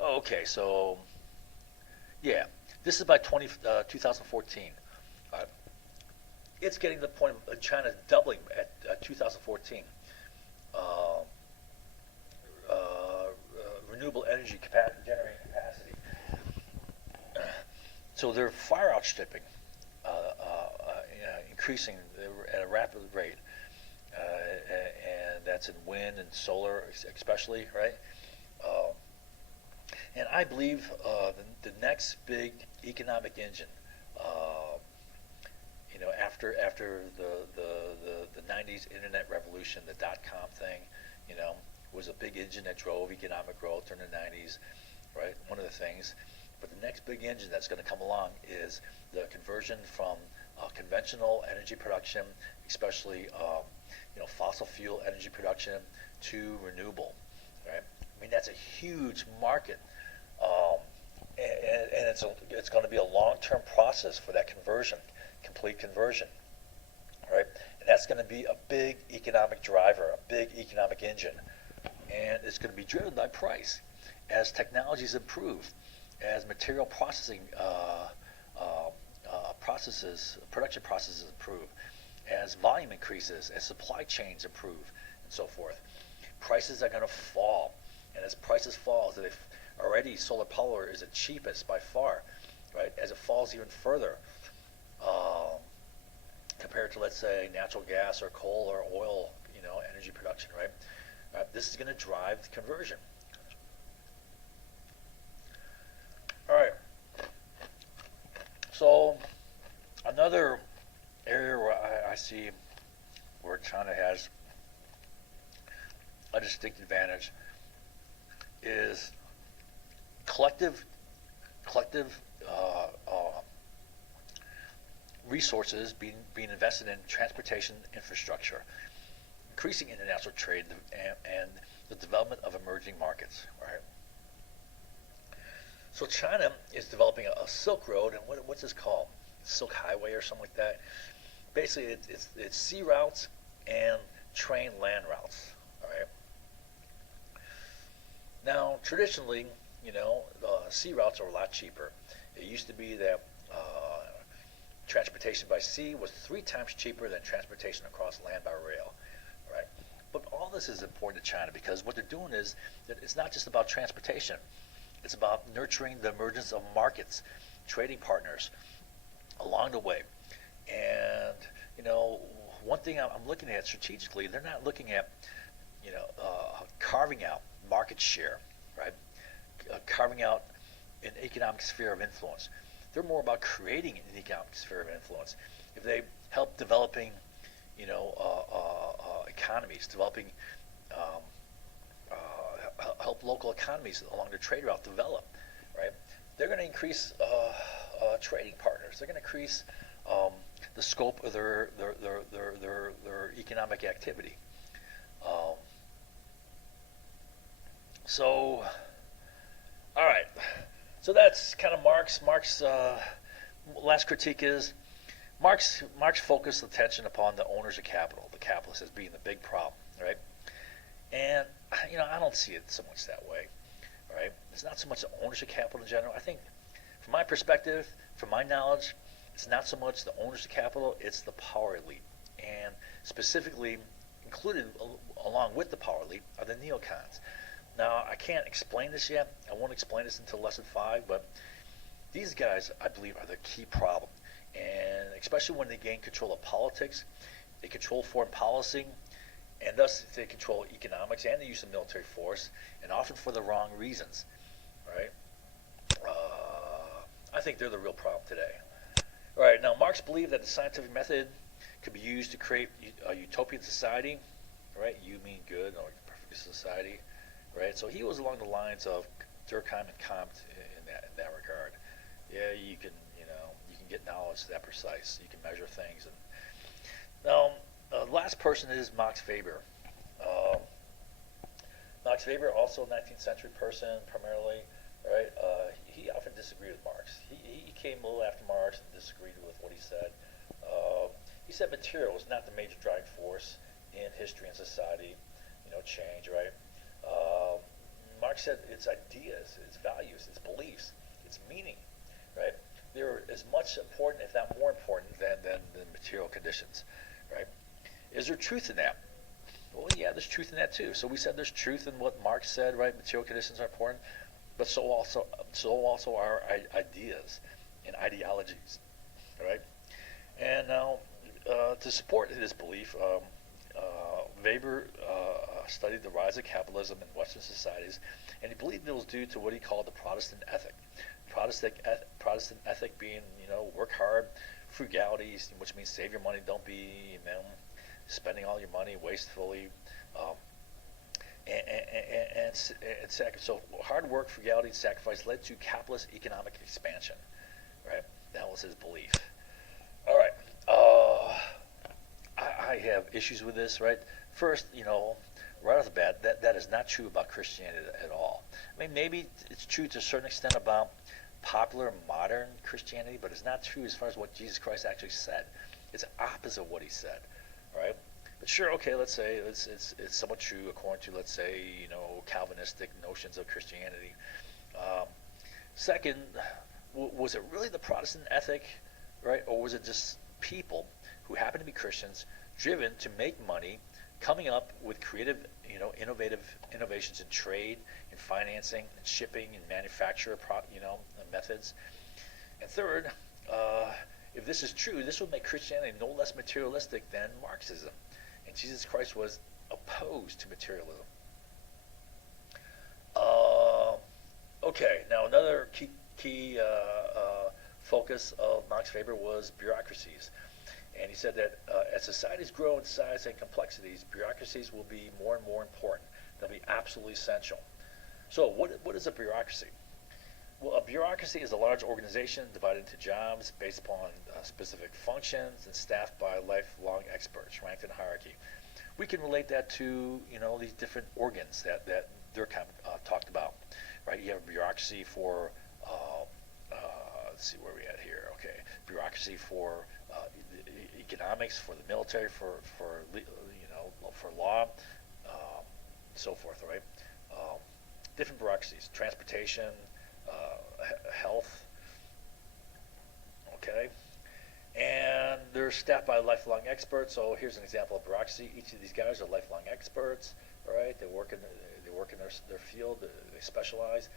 Okay, so, yeah, this is by 2014. It's getting to the point of China doubling at 2014. Renewable energy generating capacity. So they're far outstripping, increasing at a rapid rate, and that's in wind and solar especially, right? And I believe the next big economic engine, after the 90s internet revolution, the dot-com thing, was a big engine that drove economic growth during the 90s, right? One of the things. But the next big engine that's going to come along is the conversion from conventional energy production, especially fossil fuel energy production, to renewable, right? I mean, that's a huge market, and it's going to be a long-term process for that conversion, complete conversion, right? And that's going to be a big economic driver, a big economic engine, and it's going to be driven by price as technologies improve, as material processing production processes improve, as volume increases, as supply chains improve, and so forth. Prices are going to fall, and as prices fall, already solar power is the cheapest by far, right? As it falls even further, um, compared to, let's say, natural gas or coal or oil, energy production, right? This is going to drive the conversion. All right. So another area where I see where China has a distinct advantage is collective uh, uh, resources being invested in transportation infrastructure, increasing international trade, and the development of emerging markets. Right. So China is developing a Silk Road, and what's this called? Silk Highway or something like that. Basically, it's sea routes and train land routes. All right. Now, traditionally, sea routes are a lot cheaper. It used to be that transportation by sea was 3 times cheaper than transportation across land by rail, right? But all this is important to China because what they're doing is that it's not just about transportation. It's about nurturing the emergence of markets, trading partners along the way. And, one thing I'm looking at strategically, they're not looking at, carving out market share, right? Carving out an economic sphere of influence. They're more about creating an economic sphere of influence. If they help developing, economies, developing, help local economies along their trade route develop, right? They're going to increase trading partners. They're going to increase the scope of their economic activity. Um, so, all right. So that's kind of Marx. Marx' last critique is Marx focused attention upon the owners of capital, the capitalists, as being the big problem, right? And I don't see it so much that way, right? It's not so much the owners of capital in general. I think, from my perspective, from my knowledge, it's not so much the owners of capital; it's the power elite, and specifically included along with the power elite are the neocons. Now, I can't explain this yet. I won't explain this until lesson 5, but these guys, I believe, are the key problem. And especially when they gain control of politics, they control foreign policy, and thus they control economics and the use of military force, and often for the wrong reasons, right? I think they're the real problem today. All right, now Marx believed that the scientific method could be used to create a utopian society, right? You mean good, or perfect society. Right, so he was along the lines of Durkheim and Comte in that regard. Yeah, you can get knowledge that precise. You can measure things. And now, the last person is Max Weber. Max Weber, also a 19th century person, primarily. Right, he often disagreed with Marx. He came a little after Marx and disagreed with what he said. He said material was not the major driving force in history and society. Change. Right. Marx said its ideas, its values, its beliefs, its meaning, right? They're as much important, if not more important, than the material conditions, right? Is there truth in that? Well, yeah, there's truth in that too. So we said there's truth in what Marx said, right? Material conditions are important, but so also are ideas and ideologies, right? And now, to support his belief, Weber studied the rise of capitalism in Western societies, and he believed it was due to what he called the Protestant ethic. Protestant ethic being, work hard, frugality, which means save your money, don't be, spending all your money wastefully, so hard work, frugality, and sacrifice led to capitalist economic expansion, right? That was his belief. All right. I have issues with this, right? First, right off the bat, that is not true about Christianity at all. I mean, maybe it's true to a certain extent about popular modern Christianity, but it's not true as far as what Jesus Christ actually said. It's opposite of what he said, right? But sure, okay, let's say it's somewhat true according to, let's say, Calvinistic notions of Christianity. Second, was it really the Protestant ethic, right, or was it just people who happen to be Christians, driven to make money, coming up with creative, innovative innovations in trade, in financing, in shipping, in manufacture, methods. And third, if this is true, this will make Christianity no less materialistic than Marxism. And Jesus Christ was opposed to materialism. Okay, now another key focus of Max Weber was bureaucracies. And he said that as societies grow in size and complexities, bureaucracies will be more and more important. They'll be absolutely essential. So what is a bureaucracy? Well, a bureaucracy is a large organization divided into jobs based upon specific functions and staffed by lifelong experts, ranked in hierarchy. We can relate that to these different organs that Durkheim talked about, right? You have a bureaucracy for let's see where we at here. Okay, bureaucracy for economics, for the military, for law, so forth, right? Different bureaucracies, transportation, health, okay? And they're staffed by lifelong experts. So here's an example of bureaucracy. Each of these guys are lifelong experts, all right? They work in their field, they specialize,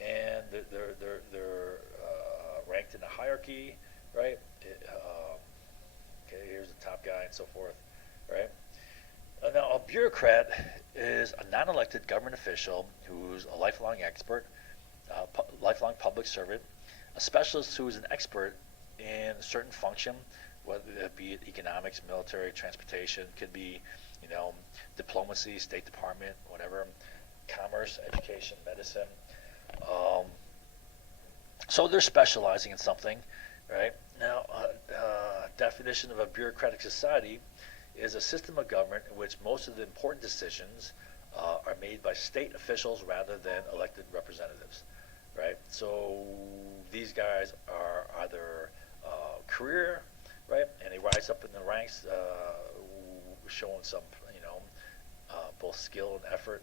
and they're ranked in a hierarchy, right? Okay, here's the top guy and so forth, right? Now, a bureaucrat is a non-elected government official who's a lifelong expert, lifelong public servant, a specialist who is an expert in a certain function, whether it be economics, military, transportation, could be, diplomacy, State Department, whatever, commerce, education, medicine. So they're specializing in something, right? Now, definition of a bureaucratic society is a system of government in which most of the important decisions are made by state officials rather than elected representatives, right? So these guys are either career, right, and they rise up in the ranks, showing some, both skill and effort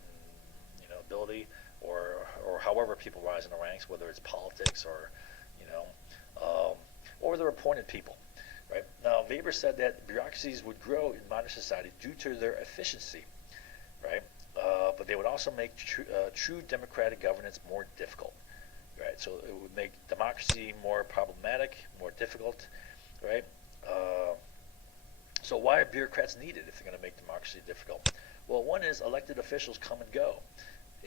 and ability, or however people rise in the ranks, whether it's politics or they're appointed people. Right? Now, Weber said that bureaucracies would grow in modern society due to their efficiency, right? But they would also make true democratic governance more difficult, right? So it would make democracy more problematic, more difficult, right? So why are bureaucrats needed if they're going to make democracy difficult? Well, one is elected officials come and go,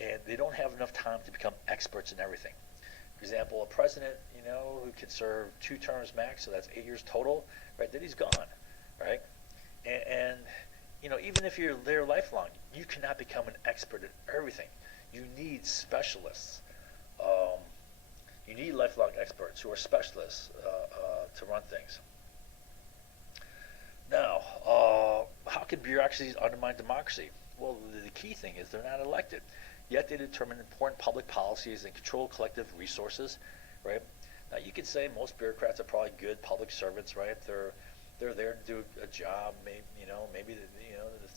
and they don't have enough time to become experts in everything. For example, a president, who can serve 2 terms max, so that's 8 years total, right? Then he's gone, right? And even if you're there lifelong, you cannot become an expert at everything. You need specialists. You need lifelong experts who are specialists to run things. Now, how can bureaucracies undermine democracy? Well, the key thing is they're not elected, yet they determine important public policies and control collective resources, right? Now, you could say most bureaucrats are probably good public servants, right? They're there to do a job. Maybe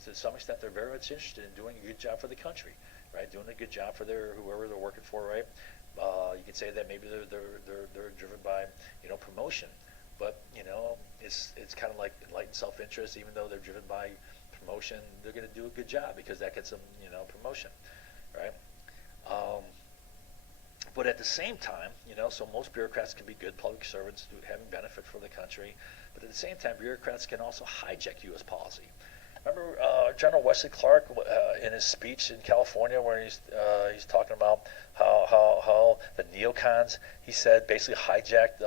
to some extent they're very much interested in doing a good job for the country, right? Doing a good job for whoever they're working for, right? You could say that maybe they're driven by promotion, but it's kind of like enlightened self-interest. Even though they're driven by promotion, they're going to do a good job because that gets them promotion, right? But at the same time, so most bureaucrats can be good public servants having benefit for the country, but at the same time, bureaucrats can also hijack U.S. policy. Remember General Wesley Clark in his speech in California, where he's talking about how the neocons, he said, basically hijacked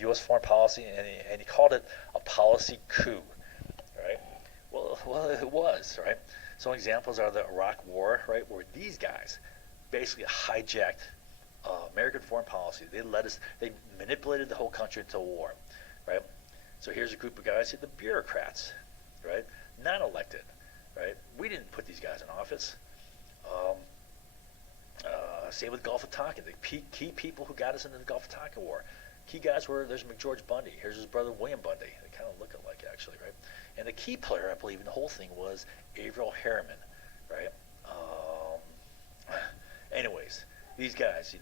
U.S. foreign policy, and he called it a policy coup, right? Well, it was, right? Some examples are the Iraq War, right, where these guys basically hijacked American foreign policy. They manipulated the whole country into a war, right? So here's a group of guys, the bureaucrats, right? Not elected, right? We didn't put these guys in office. Same with Gulf of Tonkin. The key people who got us into the Gulf of Tonkin War. Key guys there's McGeorge Bundy. Here's his brother William Bundy. They kind of look alike, actually, right? And the key player, I believe, in the whole thing was Averell Harriman, right? Anyways, these guys,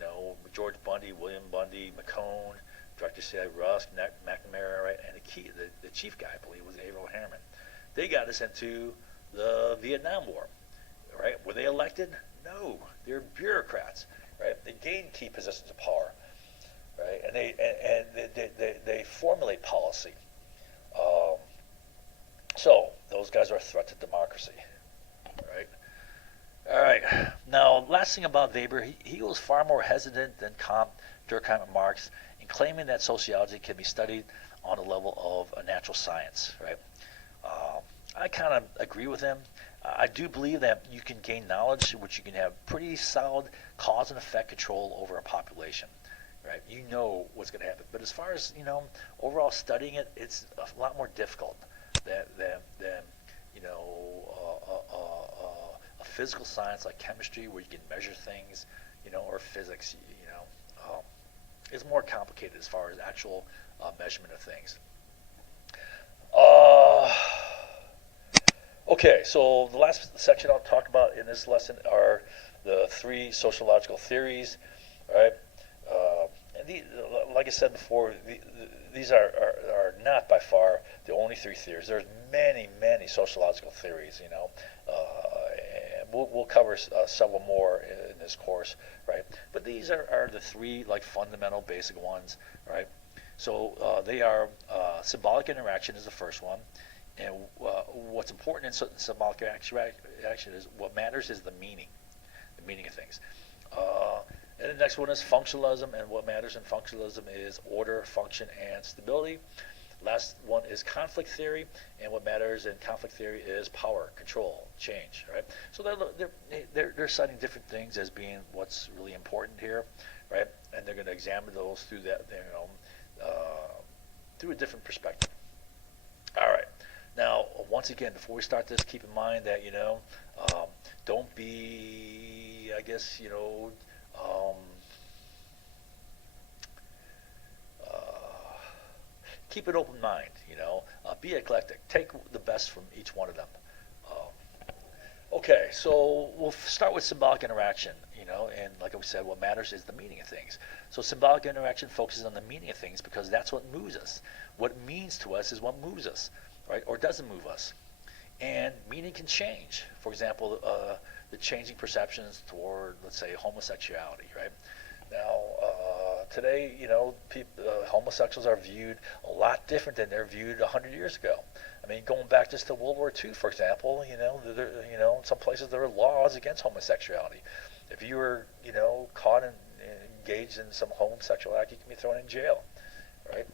George Bundy, William Bundy, McCone, Director C.I. Rusk, McNamara, right, and the chief guy, I believe, was Averill Harriman. They got us into the Vietnam War, right? Were they elected? No, they're bureaucrats, right? They gain key positions of power, right? And they formulate policy. So those guys are a threat to democracy, right? All right. Now, last thing about Weber, he was far more hesitant than Durkheim and Marx in claiming that sociology can be studied on the level of a natural science, right? I kind of agree with him. I do believe that you can gain knowledge, which you can have pretty solid cause and effect control over a population, right? You know what's going to happen. But as far as, overall studying it, it's a lot more difficult than a physical science like chemistry, where you can measure things, or physics, it's more complicated as far as actual measurement of things. Okay, so the last section I'll talk about in this lesson are the 3 sociological theories, right? And like I said before, these are not by far the only 3 theories. There's many, many sociological theories, and we'll cover several more in this course, right? But these are the 3 fundamental basic ones, right? So they are symbolic interaction is the first one. And what's important in symbolic action is what matters is the meaning of things. And the next one is functionalism, and what matters in functionalism is order, function, and stability. Last one is conflict theory, and what matters in conflict theory is power, control, change. Right? So they're citing different things as being what's really important here, right? And they're going to examine those through that, through a different perspective. All right. Now, once again, before we start this, keep in mind that, don't be, keep an open mind, be eclectic. Take the best from each one of them. Okay, so we'll start with symbolic interaction, and like I said, what matters is the meaning of things. So symbolic interaction focuses on the meaning of things because that's what moves us. What means to us is what moves us. Right, or doesn't move us. And meaning can change. For example, the changing perceptions toward, let's say, homosexuality, right? Now, today, homosexuals are viewed a lot different than they're viewed 100 years ago. I mean, going back just to World War II, for example, in some places there were laws against homosexuality. If you were, caught and engaged in some homosexual act, you can be thrown in jail, right?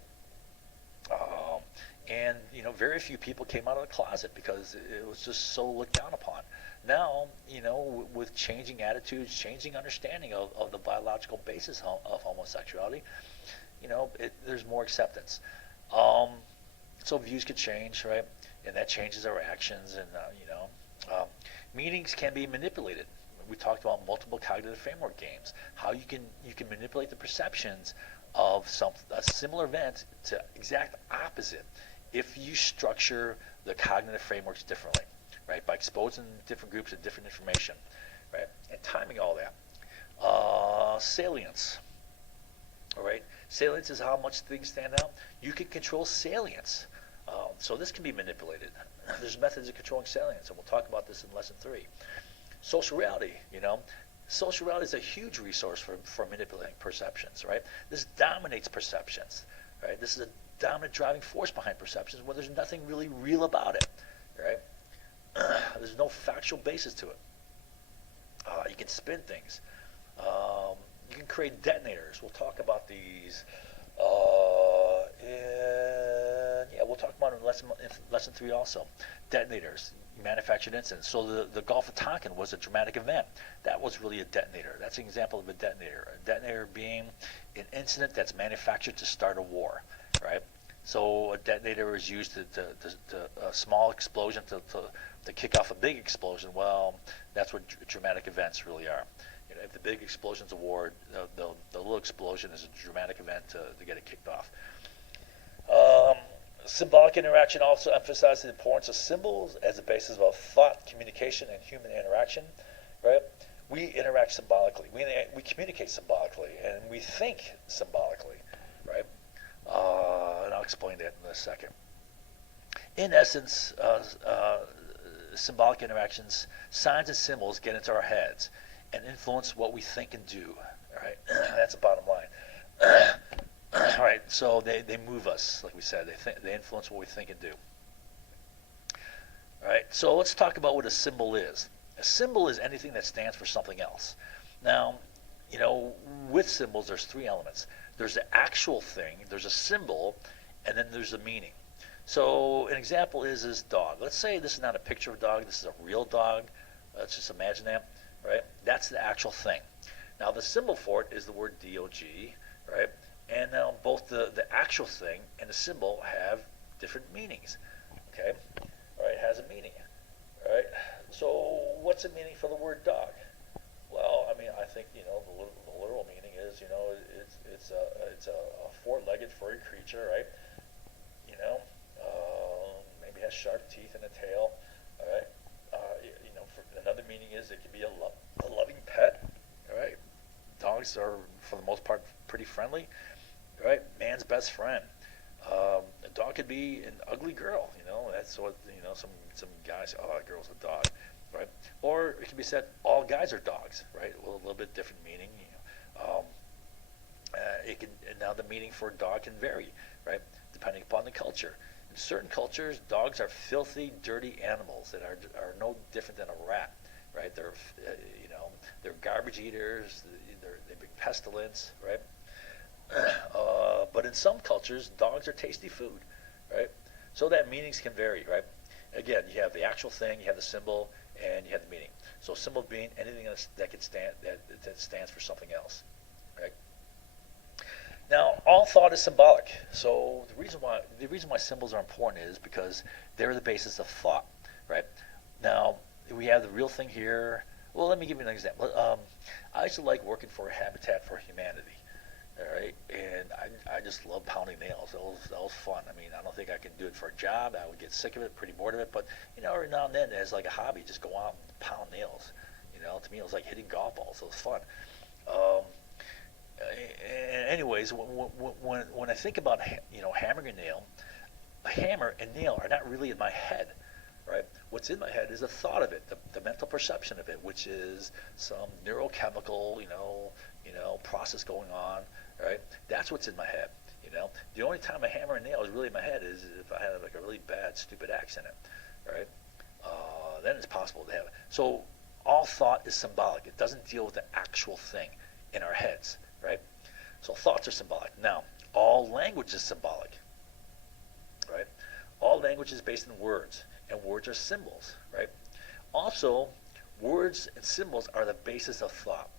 And very few people came out of the closet because it was just so looked down upon. Now, with changing attitudes, changing understanding of the biological basis of homosexuality, there's more acceptance. So views could change, right? And that changes our actions, and meanings can be manipulated. We talked about multiple cognitive framework games. How you can manipulate the perceptions of a similar event to exact opposite if you structure the cognitive frameworks differently, right? By exposing different groups of different information, right? And timing all that. Salience, all right? Salience is how much things stand out. You can control salience. So this can be manipulated. There's methods of controlling salience, and we'll talk about this in lesson 3. Social reality, Social reality is a huge resource for manipulating perceptions, right? This dominates perceptions, right? This is a dominant driving force behind perceptions where there's nothing really real about it, right? There's no factual basis to it. You can spin things. You can create detonators. We'll talk about these. We'll talk about in lesson 3 also. Detonators, manufactured incidents. So the Gulf of Tonkin was a dramatic event. That was really a detonator. That's an example of a detonator. A detonator being an incident that's manufactured to start a war, right? So a detonator is used to a small explosion to kick off a big explosion. Well, that's what dramatic events really are. If the big explosion's a war, the little explosion is a dramatic event to get it kicked off. Symbolic interaction also emphasizes the importance of symbols as a basis of thought, communication, and human interaction, right? We interact symbolically. We communicate symbolically, and we think symbolically, right? explain that in a second. In essence, symbolic interactions, signs and symbols get into our heads and influence what we think and do. All right, that's the bottom line. All right, so they move us, like we said. They influence what we think and do. All right, so let's talk about what a symbol is. A symbol is anything that stands for something else. Now, with symbols, there's three elements. There's the actual thing, there's a symbol, and then there's a meaning. So an example is dog. Let's say this is not a picture of a dog, this is a real dog. Let's just imagine that, right? That's the actual thing. Now the symbol for it is the word D-O-G, right? And now both the actual thing and the symbol have different meanings, okay? All right, it has a meaning, all right? So what's the meaning for the word dog? Well, I mean, I think, the literal meaning is, it's a four-legged furry creature, right? Maybe has sharp teeth and a tail, all right? For another meaning is it can be a loving pet, all right? Dogs are, for the most part, pretty friendly, right? Man's best friend. A dog could be an ugly girl, that's what, some guys say, oh, a girl's a dog, right? Or it can be said, all guys are dogs, right? A little bit different meaning, now the meaning for dog can vary, right? Depending upon the culture. In certain cultures, dogs are filthy, dirty animals that are no different than a rat, right? They're garbage eaters. They bring pestilence, right? But in some cultures, dogs are tasty food, right? So that meanings can vary, right? Again, you have the actual thing, you have the symbol, and you have the meaning. So symbol being anything that stands for something else, right? Now, all thought is symbolic. So the reason why symbols are important is because they're the basis of thought, right? Now, we have the real thing here. Well, let me give you an example. I used to like working for Habitat for Humanity, all right? And I just love pounding nails. That was fun. I mean, I don't think I can do it for a job. I would get sick of it, pretty bored of it. But, every now and then, as like a hobby, just go out and pound nails. To me, it was like hitting golf balls. It was fun. Anyways, when I think about hammering a nail, a hammer and nail are not really in my head, right? What's in my head is the thought of it, the mental perception of it, which is some neurochemical process going on, right? That's what's in my head. The only time a hammer and nail is really in my head is if I have like a really bad, stupid accident, right? Then it's possible to have it. So all thought is symbolic. It doesn't deal with the actual thing in our heads, right? So thoughts are symbolic. Now, all language is symbolic, right? All language is based in words, and words are symbols, right? Also, words and symbols are the basis of thought,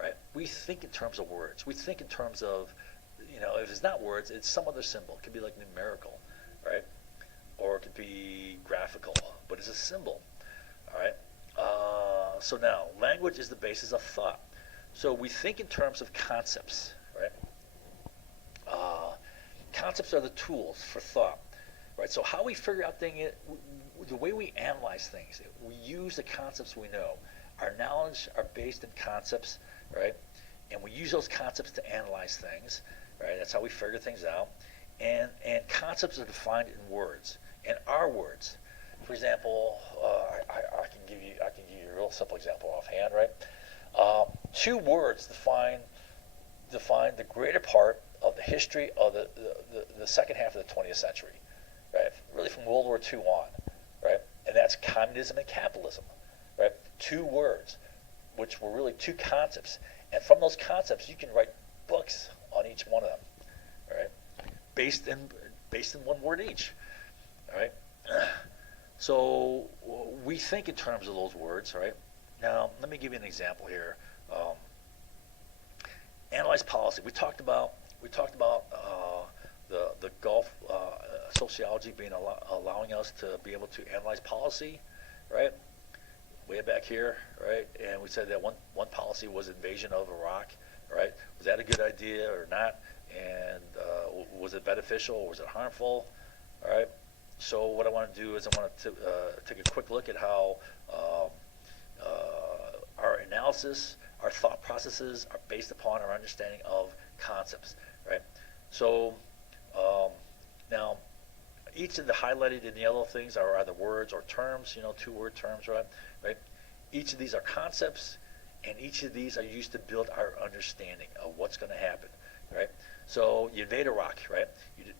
right? We think in terms of words. We think in terms of, if it's not words, it's some other symbol. It could be like numerical, right? Or it could be graphical, but it's a symbol, all right? So now, language is the basis of thought. So we think in terms of concepts, right? Concepts are the tools for thought, right? So how we figure out things, the way we analyze things, we use the concepts we know. Our knowledge are based in concepts, right? And we use those concepts to analyze things, right? That's how we figure things out. And concepts are defined in words, and our words. For example, I can give you a real simple example offhand, right? Two words define the greater part of the history of the second half of the 20th century, right? Really from World War II on, right? And that's communism and capitalism, right? Two words, which were really two concepts. And from those concepts, you can write books on each one of them, all right? Based in one word each, all right? So we think in terms of those words, right? Now, let me give you an example here. Analyze policy. We talked about the Gulf sociology being allowing us to be able to analyze policy, right? Way back here, right? And we said that one policy was invasion of Iraq, right? Was that a good idea or not? And was it beneficial or was it harmful? All right. So what I want to do is I want to take a quick look at how our analysis, our thought processes are based upon our understanding of concepts, right? So Now, each of the highlighted in yellow things are either words or terms, two-word terms, right? Right. Each of these are concepts, and each of these are used to build our understanding of what's going to happen, right? So you invade Iraq, right?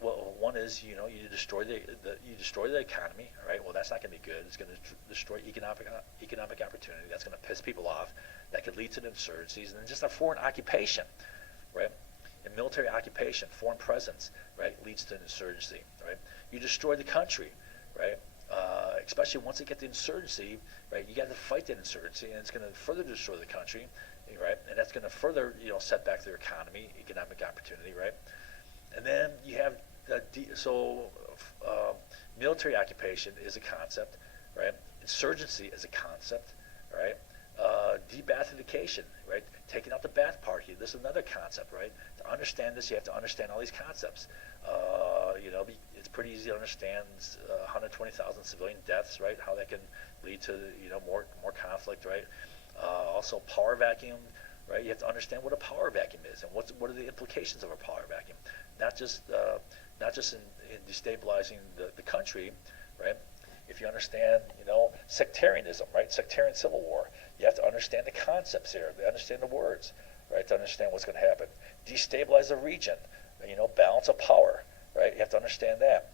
One is, you destroy the economy, right? Well, that's not going to be good. It's going to destroy economic opportunity. That's going to piss people off. That could lead to insurgencies, and then just a foreign occupation, right? And military occupation, foreign presence, right, leads to an insurgency, right? You destroy the country, right? Especially once they get the insurgency, right? You got to fight that insurgency, and it's going to further destroy the country, right? And that's going to further, set back their economy, economic opportunity, right? And then you have military occupation is a concept, right? Insurgency is a concept, right? Debathification, right? Taking out the bath part here. This is another concept, right? To understand this, you have to understand all these concepts. It's pretty easy to understand 120,000 civilian deaths, right? How that can lead to more conflict, right? Also, power vacuum, right? You have to understand what a power vacuum is and what are the implications of a power vacuum. Not just in destabilizing the country, right? If you understand, sectarianism, right? Sectarian civil war, you have to understand the concepts here, to understand the words, right? To understand what's going to happen. Destabilize the region, balance of power, right? You have to understand that.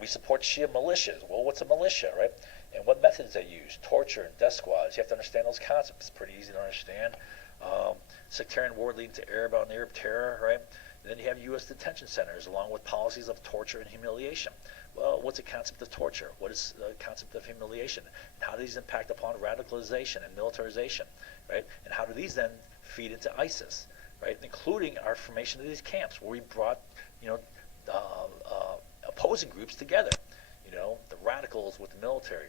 We support Shia militias. Well, what's a militia, right? And what methods they use, torture and death squads. You have to understand those concepts. It's pretty easy to understand. Sectarian war leading to Arab on Arab terror, right? And then you have U.S. detention centers along with policies of torture and humiliation. Well, what's the concept of torture? What is the concept of humiliation? And how do these impact upon radicalization and militarization, right? And how do these then feed into ISIS, right? Including our formation of these camps where we brought, opposing groups together, the radicals with the military,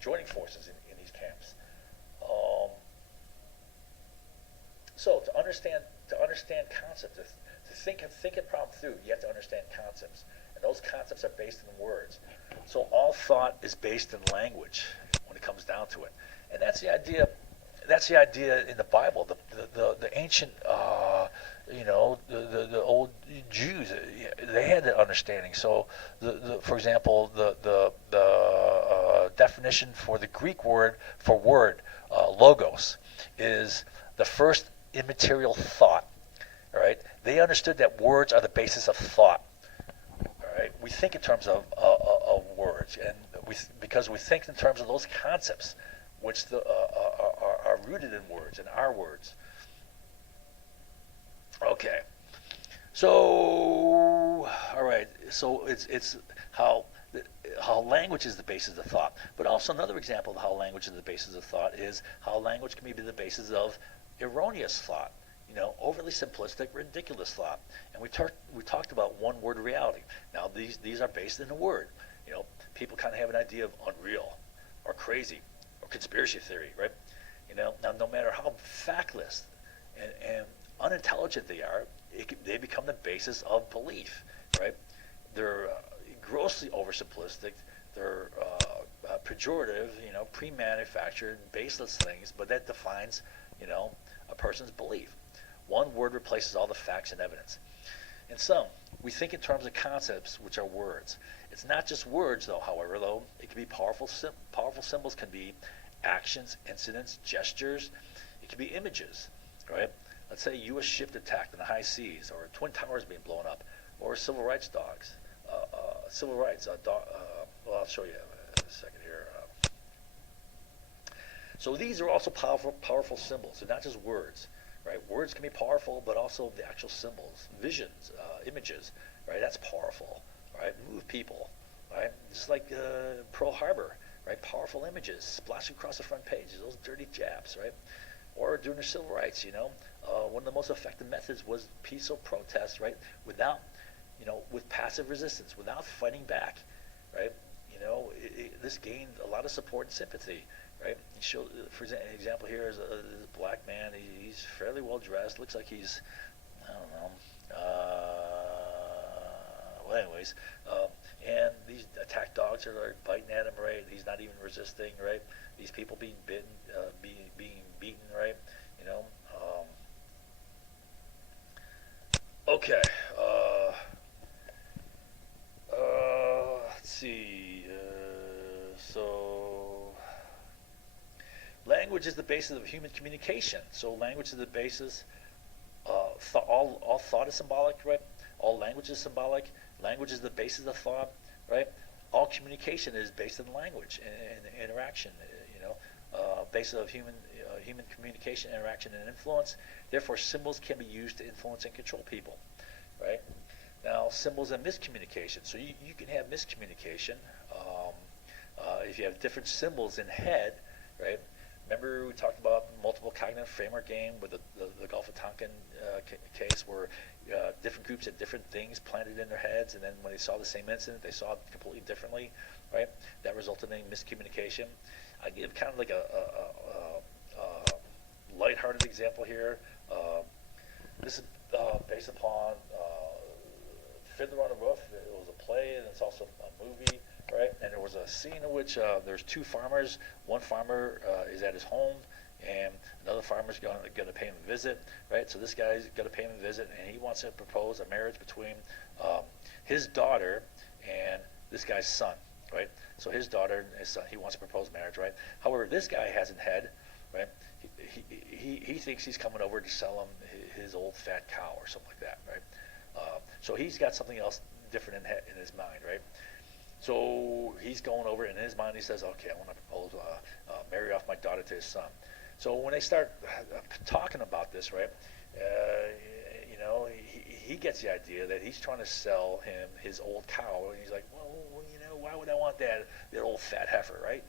joining forces in these camps. So to understand concepts, to think a problem through, you have to understand concepts. And those concepts are based in words. So all thought is based in language when it comes down to it. And that's the idea. That's the idea in the Bible. The ancient, the old Jews, they had that understanding. So, for example, the definition for the Greek word for word, logos, is the first immaterial thought. All right, they understood that words are the basis of thought. All right, we think in terms of words, and because we think in terms of those concepts, which are rooted in words, in our words. Okay, so all right, so it's how language is the basis of thought, but also another example of how language is the basis of thought is how language can be the basis of erroneous thought, overly simplistic, ridiculous thought. And we talked about one-word reality. Now these are based in a word. People kind of have an idea of unreal, or crazy, or conspiracy theory, right? Now no matter how factless and unintelligent they are, they become the basis of belief, right? They're grossly oversimplistic. They're pejorative, pre-manufactured, baseless things, but that defines, a person's belief. One word replaces all the facts and evidence. In some, we think in terms of concepts, which are words. It's not just words, however, it can be powerful symbols can be actions, incidents, gestures. It can be images, right? Let's say a U.S. ship attacked in the high seas, or Twin Towers being blown up, or civil rights dogs. Well, I'll show you in a second here. So these are also powerful symbols. They're not just words, right? Words can be powerful, but also the actual symbols, visions, images, right? That's powerful, right? Move people, right? Just like Pearl Harbor, right? Powerful images splashing across the front pages, those dirty Japs, right? Or during the civil rights, one of the most effective methods was peaceful protest, right? Without, with passive resistance, without fighting back, right? This gained a lot of support and sympathy, right? For example, here is a black man. He's fairly well dressed. Looks like he's, I don't know. Well, anyways, and these attack dogs are biting at him, right? He's not even resisting, right? These people being bitten, being beaten, right? Okay. language is the basis of human communication. So language is the basis. All thought is symbolic, right? All language is symbolic. Language is the basis of thought, right? All communication is based on language and interaction. Basis of human communication, interaction, and influence. Therefore, symbols can be used to influence and control people, right? Now, symbols and miscommunication. So you can have miscommunication if you have different symbols in head, right? Remember we talked about multiple cognitive framework game with the Gulf of Tonkin case where different groups had different things planted in their heads, and then when they saw the same incident, they saw it completely differently, right? That resulted in miscommunication. I give kind of like a lighthearted example here. This is based upon Fiddler on the Roof. It was a play, and it's also a movie, right? And there was a scene in which there's two farmers. One farmer is at his home, and another farmer's going to pay him a visit, right? So this guy's going to pay him a visit, and he wants to propose a marriage between his daughter and this guy's son, right? So his daughter and his son, he wants to propose marriage, right? However, this guy hasn't had, right? He thinks he's coming over to sell him his old fat cow or something like that, right? So he's got something else different in his mind, right? So he's going over, and in his mind he says, okay, I want to propose, marry off my daughter to his son. So when they start talking about this, right, he gets the idea that he's trying to sell him his old cow, and he's like, well, why would I want that old fat heifer, right?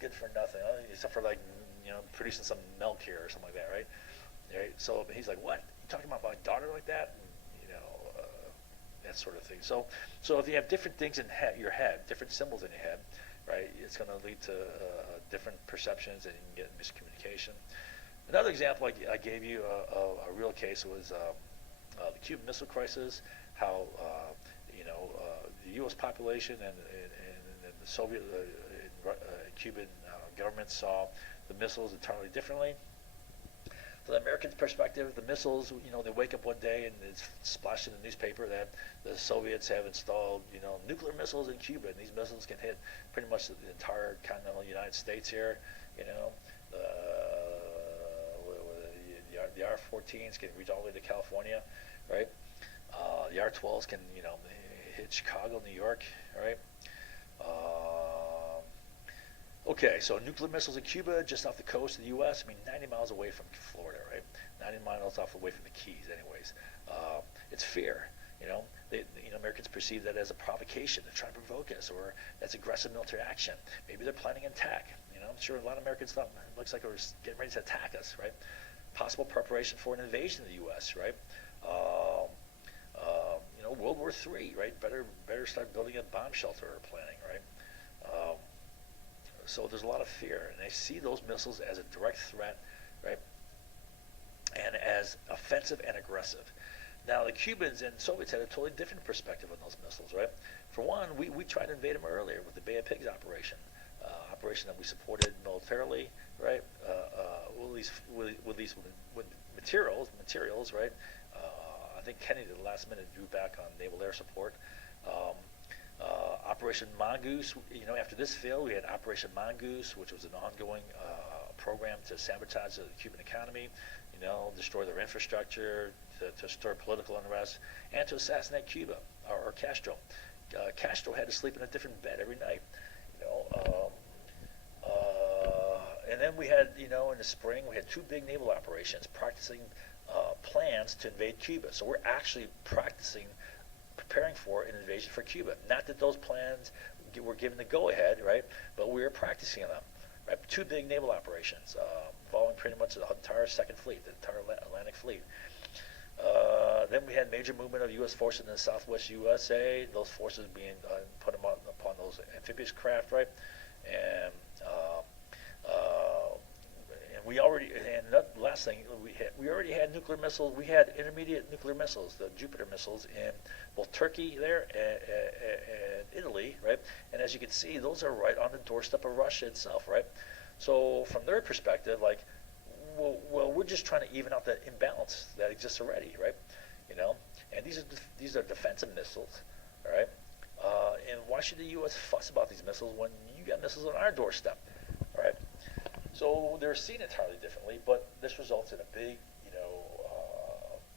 Good for nothing, except for producing some milk here or something like that, right? Right. So he's like, what? You talking about my daughter like that? And, that sort of thing. So if you have different things in your head, different symbols in your head, right, it's going to lead to different perceptions, and you can get miscommunication. Another example I gave you, a real case, was the Cuban Missile Crisis, how the U.S. population and the Soviet Cuban government saw the missiles entirely differently. From the American perspective, the missiles, they wake up one day and it's splashed in the newspaper that the Soviets have installed, nuclear missiles in Cuba, and these missiles can hit pretty much the entire continental United States here. The R-14s can reach all the way to California, right? The R-12s can, hit Chicago, New York, right? Okay, so nuclear missiles in Cuba, just off the coast of the U.S., 90 miles away from Florida, right? 90 miles away from the Keys, anyways. It's fear, Americans perceive that as a provocation. They're trying to provoke us, or that's aggressive military action. Maybe they're planning an attack. I'm sure a lot of Americans thought it looks like it was getting ready to attack us, right? Possible preparation for an invasion of the U.S., right? World War III, right? Better start building a bomb shelter or planning, right? So there's a lot of fear, and they see those missiles as a direct threat, right? And as offensive and aggressive. Now, the Cubans and Soviets had a totally different perspective on those missiles, right? For one, we tried to invade them earlier with the Bay of Pigs operation that we supported militarily, right? With materials, right? I think Kennedy, at the last minute, drew back on naval air support. Operation Mongoose, after this failed, we had Operation Mongoose, which was an ongoing program to sabotage the Cuban economy, destroy their infrastructure, to stir political unrest, and to assassinate Cuba, or Castro. Castro had to sleep in a different bed every night, and then we had, in the spring, we had two big naval operations practicing plans to invade Cuba. So we're actually preparing for an invasion for Cuba. Not that those plans were given the go-ahead, right? But we were practicing them, right? Two big naval operations involving pretty much the entire Second Fleet, the entire Atlantic Fleet. Then we had major movement of U.S. forces in the Southwest USA. Those forces being put upon those amphibious craft, right? And we already, and the last thing, we already had nuclear missiles. We had intermediate nuclear missiles, the Jupiter missiles, in both Turkey there and Italy, right? And as you can see, those are right on the doorstep of Russia itself, right? So from their perspective, well, we're just trying to even out that imbalance that exists already, right? And these are defensive missiles, all right? And why should the U.S. fuss about these missiles when you got missiles on our doorstep, all right? So they're seeing it entirely differently, but this results in a big,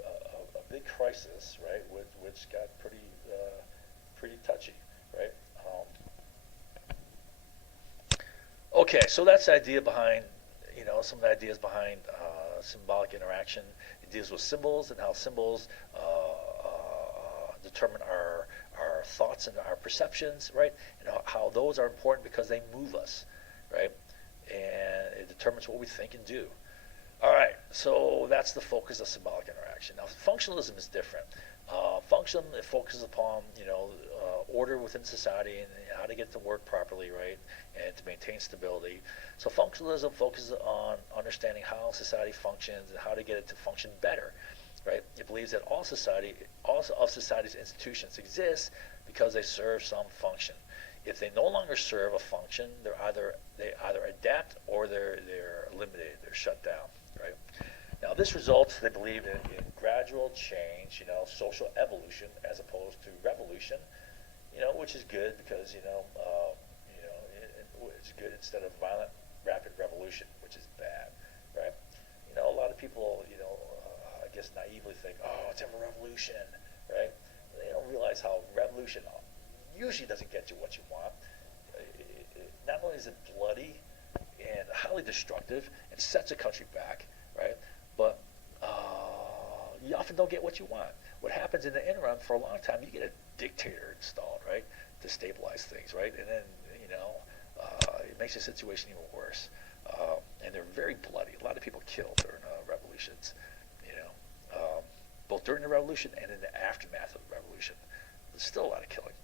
a big crisis, right? Which got pretty touchy, right? Okay, so that's the idea behind, some of the ideas behind symbolic interaction. It deals with symbols and how symbols determine our thoughts and our perceptions, right? And how those are important because they move us, right? And it determines what we think and do. All right, so that's the focus of symbolic interaction. Now, functionalism is different. Functionalism, it focuses upon order within society and how to get to work properly, right, and to maintain stability. So functionalism focuses on understanding how society functions and how to get it to function better, right? It believes that all of society's institutions exist because they serve some function. If they no longer serve a function, they either adapt or they're eliminated, they're shut down, right? Now this results, they believe, in gradual change, social evolution as opposed to revolution, which is good because it's good instead of violent, rapid revolution, which is bad, right? A lot of people, I guess naively think, oh, let's have a revolution, right? They don't realize how revolution usually doesn't get you what you want. Not only is it bloody and highly destructive and sets a country back, right? But you often don't get what you want. What happens in the interim, for a long time, you get a dictator installed, right, to stabilize things, right? And then, it makes the situation even worse. And they're very bloody. A lot of people killed during revolutions, both during the revolution and in the aftermath of the revolution. There's still a lot of killing.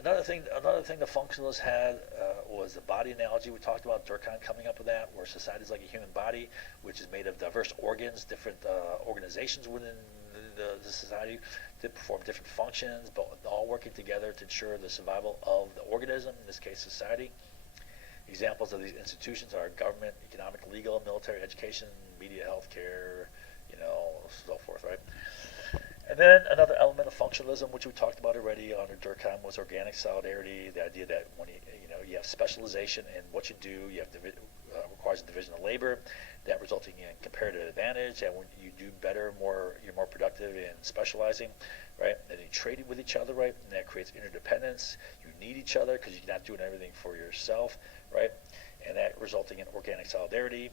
Another thing the functionalists had was the body analogy. We talked about Durkheim coming up with that, where society is like a human body, which is made of diverse organs, different organizations within the society that perform different functions, but all working together to ensure the survival of the organism, in this case society. Examples of these institutions are government, economic, legal, military, education, media, healthcare, so forth, right? And then another element of functionalism, which we talked about already under Durkheim, was organic solidarity. The idea that when you have specialization in what you do, you have requires a division of labor, that resulting in comparative advantage. And when you do better, you're more productive in specializing, right? And you trade with each other, right? And that creates interdependence. You need each other because you're not doing everything for yourself, right? And that resulting in organic solidarity,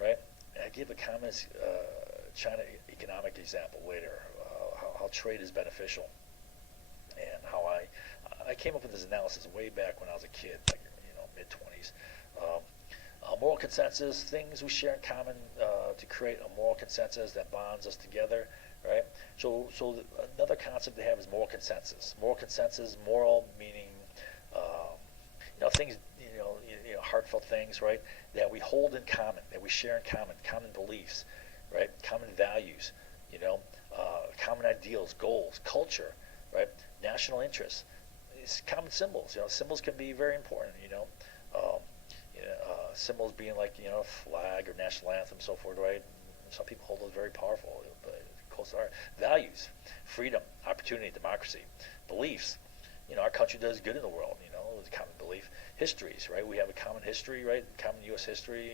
right? And I give a communist China economic example later. How trade is beneficial, and how I came up with this analysis way back when I was a kid, like mid-20s. Moral consensus, things we share in common to create a moral consensus that bonds us together, right? So another concept they have is moral consensus. Moral meaning things, heartfelt things, right? That we hold in common, that we share in common beliefs, right? Common values, common ideals, goals, culture, right? National interests. It's common symbols. Symbols can be very important. Symbols being like flag or national anthem, so forth, right? And some people hold those very powerful, but close to heart. Values, freedom, opportunity, democracy, beliefs. Our country does good in the world. It's a common belief. Histories, right? We have a common history, right? Common U.S. history.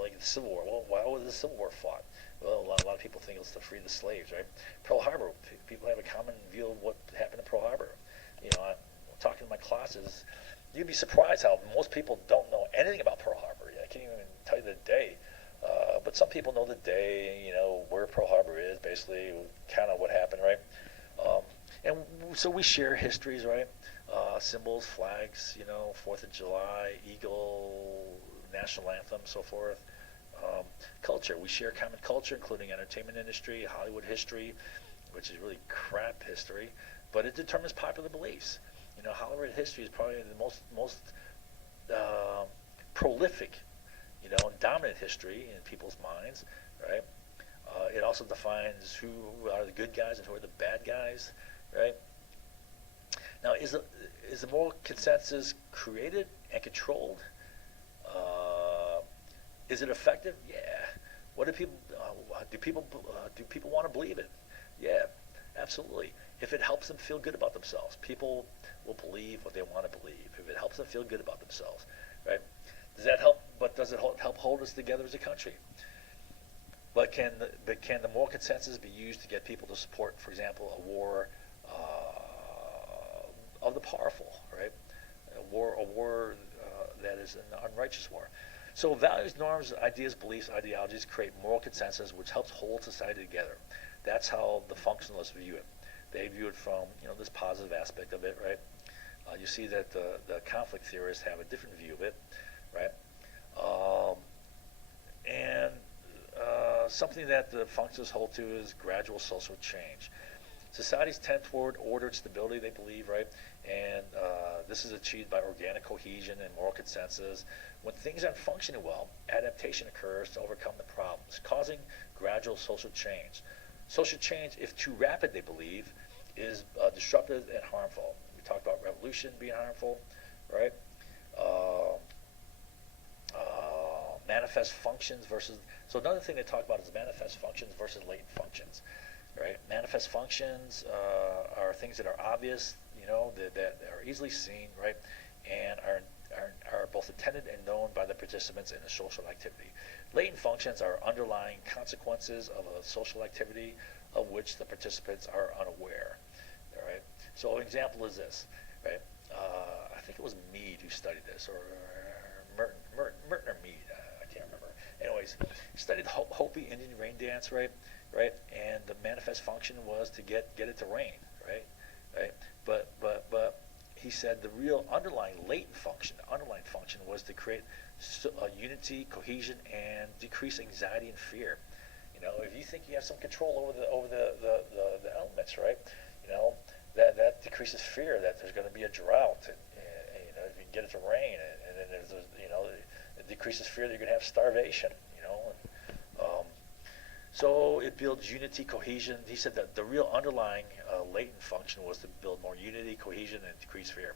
Like the Civil War. Well, why was the Civil War fought? Well, a lot of people think it was to free the slaves, right? Pearl Harbor. People have a common view of what happened in Pearl Harbor. I'm talking to my classes. You'd be surprised how most people don't know anything about Pearl Harbor. I can't even tell you the day. But some people know the day, where Pearl Harbor is, basically, kind of what happened, right? And so we share histories, right? Symbols, flags, 4th of July, Eagle, national anthem, so forth. Culture, we share common culture, including entertainment industry, Hollywood history, which is really crap history, but it determines popular beliefs. Hollywood history is probably the most prolific, dominant history in people's minds, right? It also defines who are the good guys and who are the bad guys, right? Now, is the moral consensus created and controlled? Is it effective? Yeah. What do people want to believe it? Yeah, absolutely. if it helps them feel good about themselves. People will believe what they want to believe if it helps them feel good about themselves, right? Does that help? But does it help hold us together as a country? But can the moral consensus be used to get people to support, for example, a war of the powerful, right? A war that is an unrighteous war. So values, norms, ideas, beliefs, ideologies create moral consensus, which helps hold society together. That's how the functionalists view it. They view it from this positive aspect of it, right? You see that the conflict theorists have a different view of it, right? And something that the functionalists hold to is gradual social change. Societies tend toward ordered stability, they believe, right? And this is achieved by organic cohesion and moral consensus. When things aren't functioning well, adaptation occurs to overcome the problems, causing gradual social change. Social change, if too rapid, they believe, is disruptive and harmful. We talked about revolution being harmful, right? Manifest functions versus, so another thing they talk about is manifest functions versus latent functions, right? Manifest functions are things that are obvious, that are easily seen, right? And are both intended and known by the participants in a social activity. Latent functions are underlying consequences of a social activity of which the participants are unaware, all right? So an example is this, right? I think it was Mead who studied this, or Merton or Mead, I can't remember. Anyways, he studied the Hopi Indian rain dance, right? And the manifest function was to get it to rain, right? But he said the real underlying latent function, was to create unity, cohesion, and decrease anxiety and fear. If you think you have some control over the elements, right? That decreases fear that there's going to be a drought, and if you can get it to rain, and then there's it decreases fear that you're going to have starvation, So it builds unity, cohesion. He said that the real underlying latent function was to build more unity, cohesion, and decrease fear.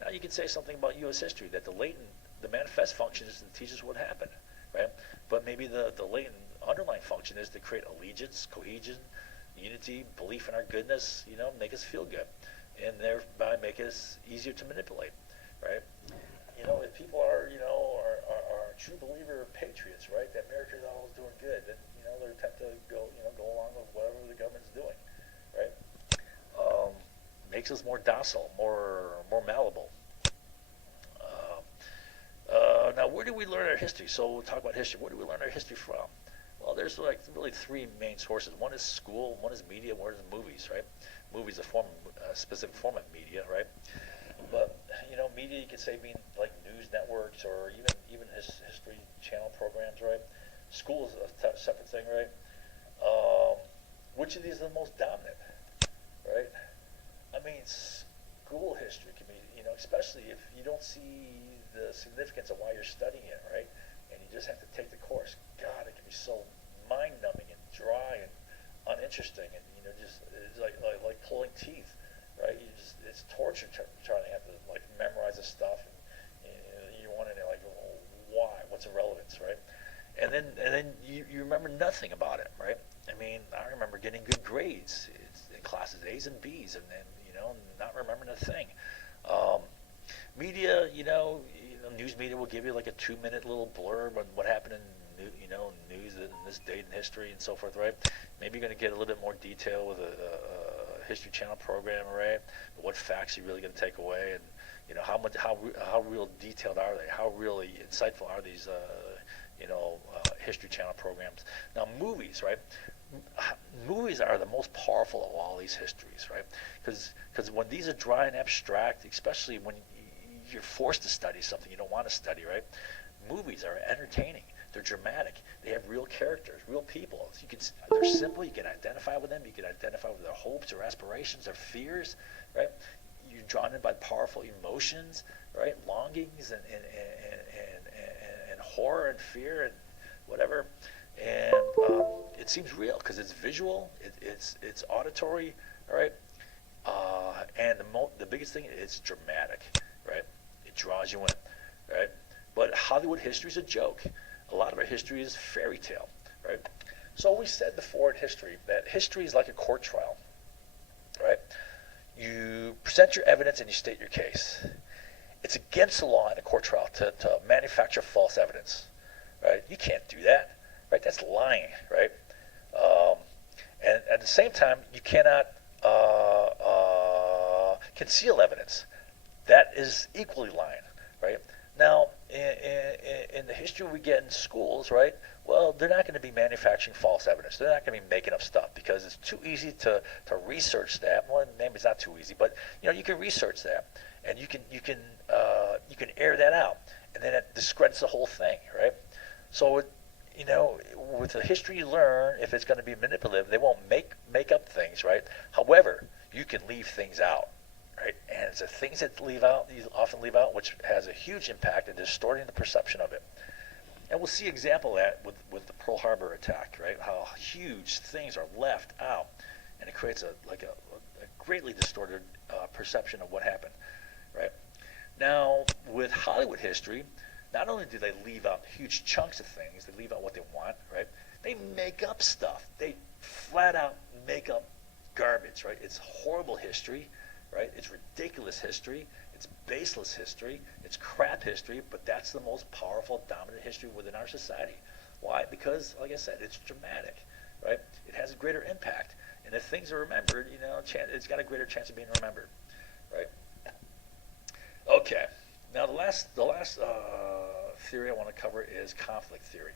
Now you can say something about U.S. history, that the manifest function is to teach us what happened, right? But maybe the latent underlying function is to create allegiance, cohesion, unity, belief in our goodness, make us feel good, and thereby make us easier to manipulate, right? If people are true believer patriots, right, that America is always doing good, then they're tempted to go along with whatever the government's doing, right? Makes us more docile, more malleable. Now, where do we learn our history? So we'll talk about history. Where do we learn our history from? Well, there's really three main sources. One is school, one is media, one is movies, right? Movies is a specific form of media, right? But media, you could say, being like news networks or even history channel programs, right? School is a separate thing, right? Which of these are the most dominant, right? I mean, school history can be, especially if you don't see the significance of why you're studying it, right? And you just have to take the course. God, it can be so mind-numbing and dry and uninteresting, and just it's like pulling teeth, right? It's torture trying to have to memorize this stuff, and you're wondering why? What's the relevance, right? And then you remember nothing about it, right? I mean, I remember getting good grades in classes, A's and B's, and then not remembering a thing. Media, news media will give you a 2-minute little blurb on what happened in news in this date in history and so forth, right? Maybe you're going to get a little bit more detail with a History Channel program, right? But what facts you're really going to take away, and how real detailed are they? How really insightful are these History Channel programs? Now, movies, right? Movies are the most powerful of all these histories, right? Because when these are dry and abstract, especially when you're forced to study something you don't want to study, right? Movies are entertaining. They're dramatic. They have real characters, real people. They're simple. You can identify with them. You can identify with their hopes, their aspirations, their fears, right? You're drawn in by powerful emotions, right? Longings and horror and fear and whatever. And it seems real because it's visual, it's auditory, right? And the biggest thing, it's dramatic, right? It draws you in, right? But Hollywood history is a joke. A lot of our history is fairy tale, right? So we said before in history that history is like a court trial, right? you present your evidence and you state your case. It's against the law in a court trial to manufacture false evidence, right? You can't do that, right? That's lying, right? And at the same time, you cannot conceal evidence. That is equally lying, right? Now, in the history we get in schools, right? Well, they're not going to be manufacturing false evidence. They're not going to be making up stuff because it's too easy to research that. Well, maybe it's not too easy, but you can research that, and you can air that out, and then it discredits the whole thing, right? So, with the history you learn, if it's going to be manipulative, they won't make up things, right? However, you can leave things out. Right? And it's the things that you often leave out, which has a huge impact in distorting the perception of it. And we'll see an example of that with the Pearl Harbor attack, right? How huge things are left out, and it creates a greatly distorted perception of what happened, right? Now, with Hollywood history, not only do they leave out huge chunks of things, they leave out what they want, right? They make up stuff. They flat out make up garbage, right? It's horrible history. Right? It's ridiculous history. It's baseless history. It's crap history, but that's the most powerful, dominant history within our society. Why? Because, like I said, it's dramatic, right? It has a greater impact. And if things are remembered, it's got a greater chance of being remembered, right? Okay. Now, the last theory I want to cover is conflict theory,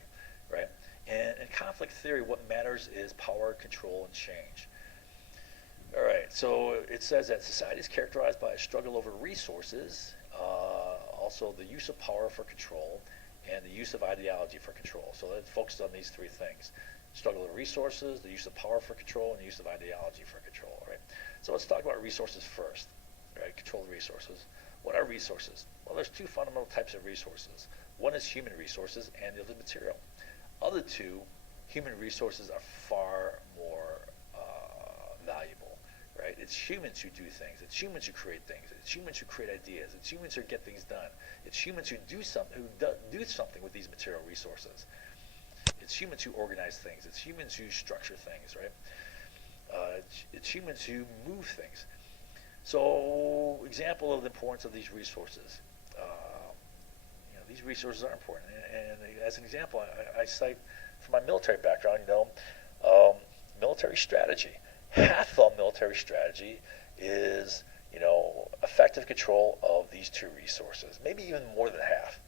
right? And in conflict theory, what matters is power, control, and change. All right, so it says that society is characterized by a struggle over resources, also the use of power for control, and the use of ideology for control. So it focuses on these three things: struggle over resources, the use of power for control, and the use of ideology for control. Right. So let's talk about resources first. Right, control the resources. What are resources? Well, there's two fundamental types of resources. One is human resources, and the other is material. Other two, human resources, are far more valuable. Right? It's humans who do things. It's humans who create things. It's humans who create ideas. It's humans who get things done. It's humans who do something with these material resources. It's humans who organize things. It's humans who structure things. Right? It's humans who move things. So, example of the importance of these resources. These resources are important. And as an example, I cite from my military background. Military strategy. Half of military strategy is, effective control of these two resources, maybe even more than half,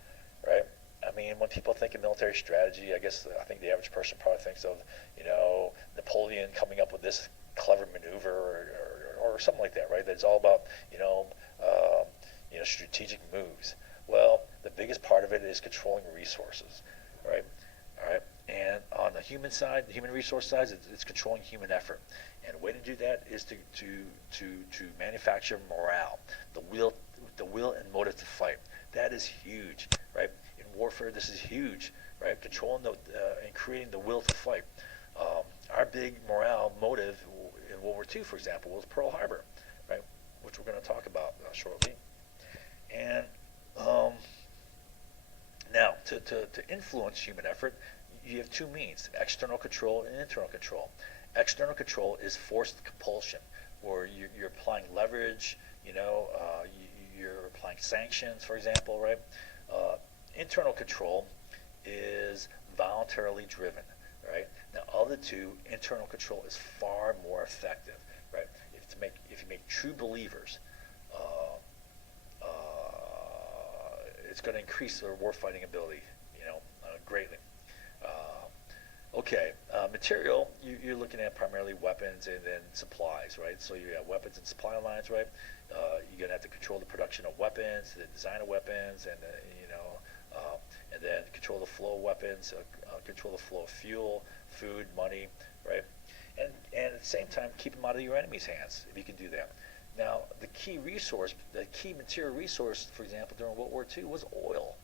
right? I mean, when people think of military strategy, I think the average person probably thinks of, Napoleon coming up with this clever maneuver or something like that, right? That's all about, strategic moves. Well, the biggest part of it is controlling resources, right? All right. And on the human side, the human resource side, it's controlling human effort. And the way to do that is to manufacture morale, the will and motive to fight. That is huge, right? In warfare, this is huge, right? Controlling and creating the will to fight. Our big morale motive in World War II, for example, was Pearl Harbor, right? Which we're going to talk about shortly. And now, to influence human effort, you have two means: external control and internal control. External control is forced compulsion, where you're applying leverage, you're applying sanctions, for example, right? Internal control is voluntarily driven, right? Now, of the two, internal control is far more effective, right? If you make true believers, it's going to increase their warfighting ability, greatly. Material, you're looking at primarily weapons and then supplies, right? So you have weapons and supply lines, right? You're going to have to control the production of weapons, the design of weapons, and and then control the flow of weapons, control the flow of fuel, food, money, right? And at the same time, keep them out of your enemy's hands if you can do that. Now, the key material resource, for example, during World War II was oil,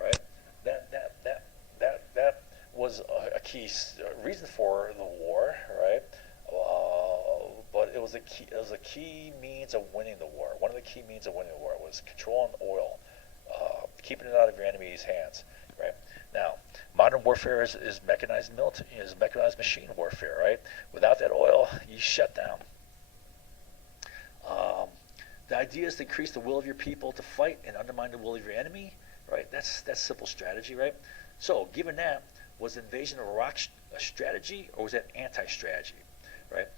right? That was a key reason for the war, right? But it was a key means of winning the war. One of the key means of winning the war was controlling oil, keeping it out of your enemy's hands, right? Now, modern warfare is mechanized machine warfare, right? Without that oil, you shut down. The idea is to increase the will of your people to fight and undermine the will of your enemy, right? That's simple strategy, right? So, given that, was the invasion of Iraq a strategy or was that anti-strategy, right?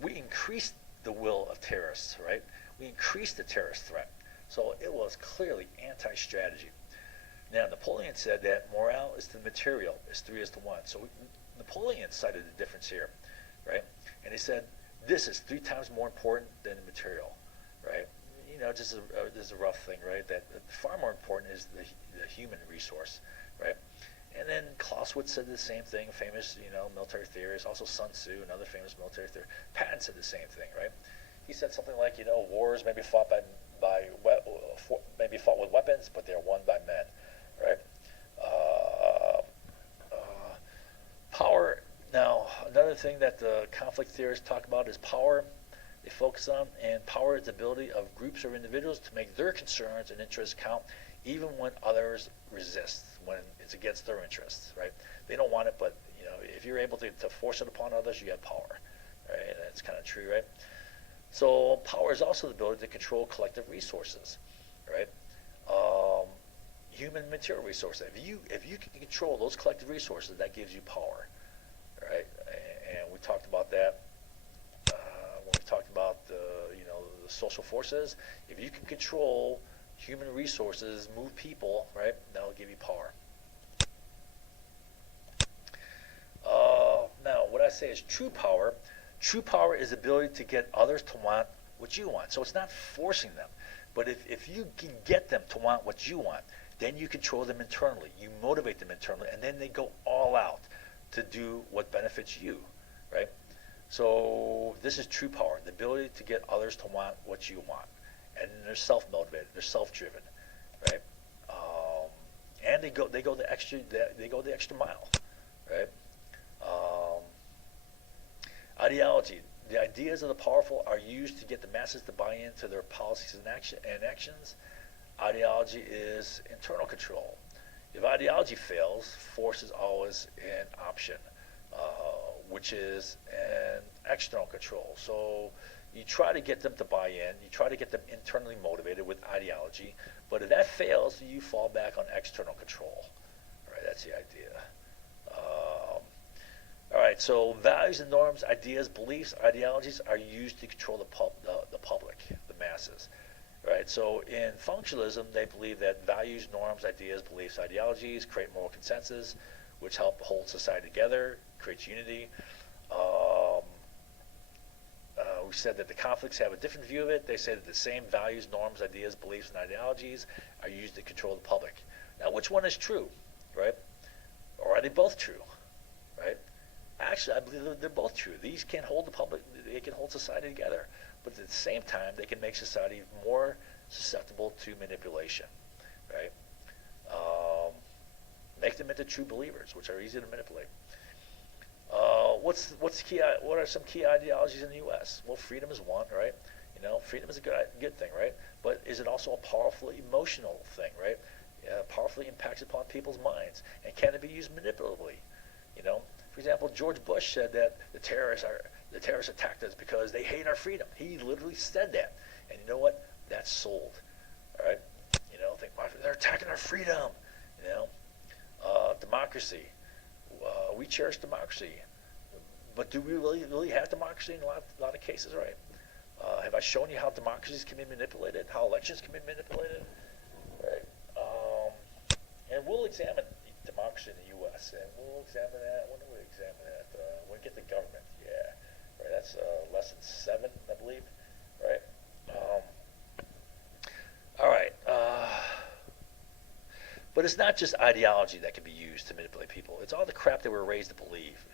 We increased the will of terrorists, right? We increased the terrorist threat. So it was clearly anti-strategy. Now, Napoleon said that morale is to the material is 3:1. So Napoleon cited the difference here, right? And he said, this is 3 times more important than the material, right? You know, just this is a rough thing, right? That far more important is the human resource, right? And then Clausewitz said the same thing, famous, military theorist. Also Sun Tzu, another famous military theorist. Patton said the same thing, right? He said something like, wars may be fought maybe fought with weapons, but they are won by men, right? Power. Now, another thing that the conflict theorists talk about is power. They focus on, and power is the ability of groups or individuals to make their concerns and interests count, even when others resist, when it's against their interests, right? They don't want it, but if you're able to force it upon others, you have power, right? That's kind of true, right? So power is also the ability to control collective resources, right? Human material resources. If you can control those collective resources, that gives you power, right? And we talked about that when we talked about the social forces. If you can control human resources, move people, right? That'll give you power. Now, what I say is true power. True power is the ability to get others to want what you want. So it's not forcing them. But if you can get them to want what you want, then you control them internally. You motivate them internally, and then they go all out to do what benefits you, right? So this is true power, the ability to get others to want what you want. And they're self-motivated, they're self-driven, right? And they go the extra mile, right? Ideology. The ideas of the powerful are used to get the masses to buy into their policies and actions. Ideology is internal control. If ideology fails, force is always an option, which is an external control. So you try to get them to buy in, you try to get them internally motivated with ideology, but if that fails, you fall back on external control. All right, that's the idea. All right, so values and norms, ideas, beliefs, ideologies are used to control the public, the masses. Right, so in functionalism, they believe that values, norms, ideas, beliefs, ideologies create moral consensus, which help hold society together, creates unity. We said that the conflicts have a different view of it. They say that the same values, norms, ideas, beliefs, and ideologies are used to control the public. Now, which one is true, right? Or are they both true, right? Actually, I believe they're both true. These can hold the public, they can hold society together. But at the same time, they can make society more susceptible to manipulation, right? Make them into true believers, which are easy to manipulate. What's key? What are some key ideologies in the U.S.? Well, freedom is one, right? Freedom is a good thing, right? But is it also a powerful emotional thing, right? Powerfully impacts upon people's minds, and can it be used manipulatively? For example, George Bush said that the terrorists attacked us because they hate our freedom. He literally said that, and you know what? That's sold. All right, think they're attacking our freedom. Democracy. We cherish democracy, but do we really have democracy in a lot of cases, right? Have I shown you how democracies can be manipulated, how elections can be manipulated, right? And we'll examine democracy in the U.S. and we'll examine that. When do we examine that? When we get the government, yeah. Right, that's lesson 7, I believe. Right. All right. But it's not just ideology that can be used to manipulate people. It's all the crap that we're raised to believe,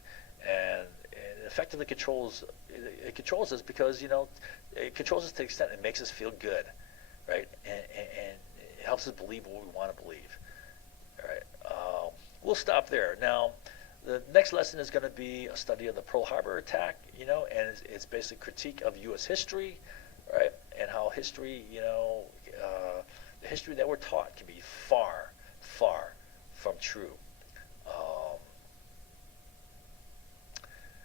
and it effectively controls. It controls us because it controls us to the extent it makes us feel good, right? And it helps us believe what we want to believe. All right. We'll stop there. Now, the next lesson is going to be a study of the Pearl Harbor attack, and it's basically critique of U.S. history, right? And how history, the history that we're taught can be far, far from true. All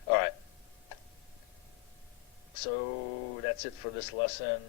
right. So that's it for this lesson.